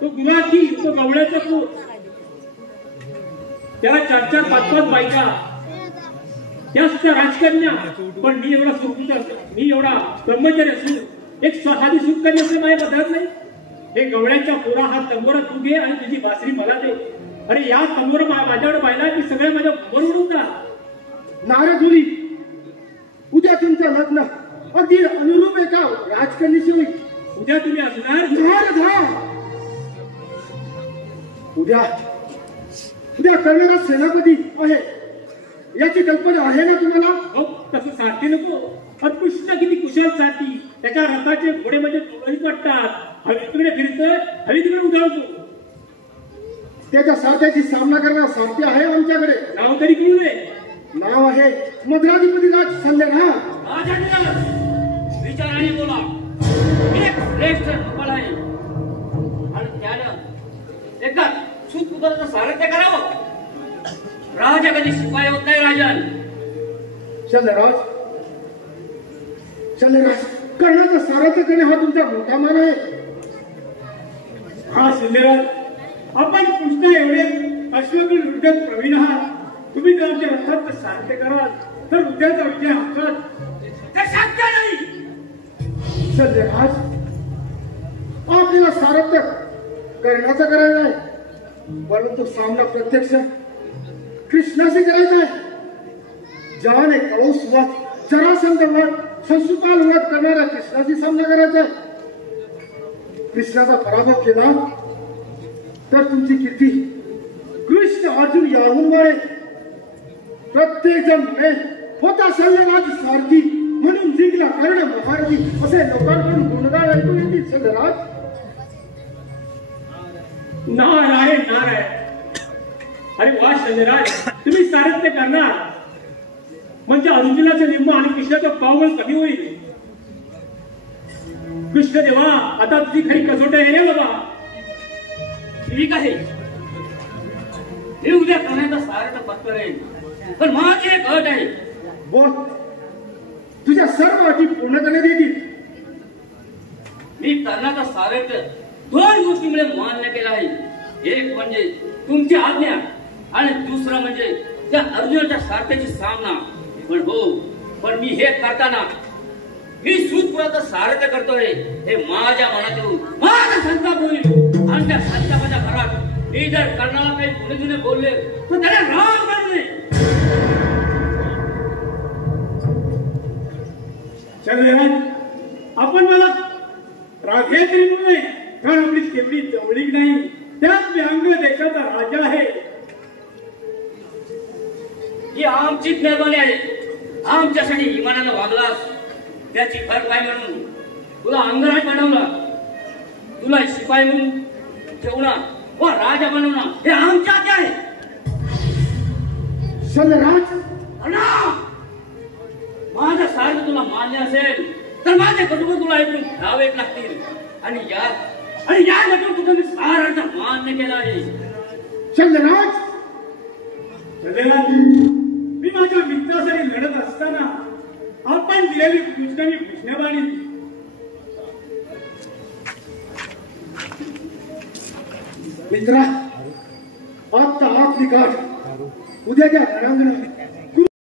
तो गुराखी, तो गवळ्याचा तो. त्याला 4-4, 5-5 बायका, त्याच राजकन्या. पण मी एवढा सुखकर, मी एवढा ब्रह्मचर्य असून एक साधी सुखकन्या असं माझ्या बदलत नाही. हे गवळ्यांच्या पुरा हा तंबोरा तू घे आणि तुझी बासरी मला दे. अरे या तंबोरा माझ्याकडे पाहिला की सगळे माझ्या बरोबर का? नारदुरी, उद्या तुमचं लग्न अगदी अनुरूप एका राजकन्याशी होईल. उद्या तुम्ही असणार? उद्या करणारा सेनापती आहे याची कल्पना आहे ना तुम्हाला? हो, तसं सारखे नको. पण कृष्ण किती कुशल साथी. त्याच्या रथाचे घोडे म्हणजे डोळी पडतात. हवी तिकडे फिरतोय, हवी तिकडे उधळतो. त्याच्या सारख्याची सामना करणारा सारथी आहे आमच्याकडे. नाव तरी कळू दे. नाव आहे मद्राधिपती राज सल्लेघार. विचाराने बोला. एक श्रेष्ठ कपाल आहे आणि त्यानं एका सुतपुत्राचं सारथ्य करावं. राजा कधी शिपाई होत नाही. राजन शल्यराज कर्णाचा सारथ्य करणे हा तुमचा मोठा मान आहे. हा शल्यराज, आपण कृष्ण एवढे अश्वगुण वृद्धत प्रवीण आहात. तुम्ही जर आमच्या रथात सारथ्य कराल तर उद्याचा विजय आमचाच. शक्य नाही. शल्यराज, आपल्याला सारथ्य करण्याचं करायचं आहे, परंतु सामना प्रत्यक्ष कृष्णाशी करायचा आहे. वध जरासंध वध संसुकाल वध करणाऱ्या कृष्णाची सामना करायचा आहे. कृष्णाचा पराभव केला तर तुमची कीर्ती कृष्ण अर्जुन याहून वाढेल. प्रत्येक जण होता शल्यराज सारथी म्हणून जिंकला कर्ण महारथी असे लोकांकडून गुणगान ऐकू येतील. शल्यराज नारायण नारायण. अरे वा शल्यराज, तुम्ही सारथ्य करणार म्हणजे अर्जुनाचं लिंब आणि कृष्णाचं पावल कमी होईल. कृष्ण देवा, आता तुझी खरी कसोट आहे रे बाबा. ठीक आहे, मी उद्या करण्याचा सारथ पत्करेन, पण माझी एक अट आहे. बोल, तुझ्या सर्व अटी पूर्ण करण्यात येतील. मी कर्णाचा सारथ दोन गोष्टीमुळे मान्य केला आहे. एक म्हणजे तुमची आज्ञा आणि दुसरं म्हणजे त्या अर्जुनाच्या सारथ्याची सामना. पण मी हे करताना मी सूतपुराचा सारथ्य करतोय हे माझ्या मनातून माझा संताप होईल. आणि त्या संतापाच्या घरात मी जर कर्णाला काही गुणे बोलले तर त्याला राग मानले. शल्यराज, आपण मला राधे तरी म्हणू नये, कारण आपली तेवढी जवळीक नाही. त्यात व्यंग देशाचा राजा आहे. ही आमची मेहरबानी आहे. आमच्यासाठी इमानानं वागलास त्याची भरपाई म्हणून तुला अंगराज बनवला, तुला शिपाई म्हणून ठेवला व राजा बनवला हे आमच्या हाती आहे. शल्यराज, माझा सारथ तुला मान्य असेल तर माझे कुटुंब तुला ऐकून घ्यावेच लागतील. आणि या नटून तुझं मी सारथ मान्य केला आहे. शल्यराज, शल्यराज, मी माझ्या मित्रासाठी लढत असताना आपण दिलेली कृष्णाने कृष्णबाणी मित्रा,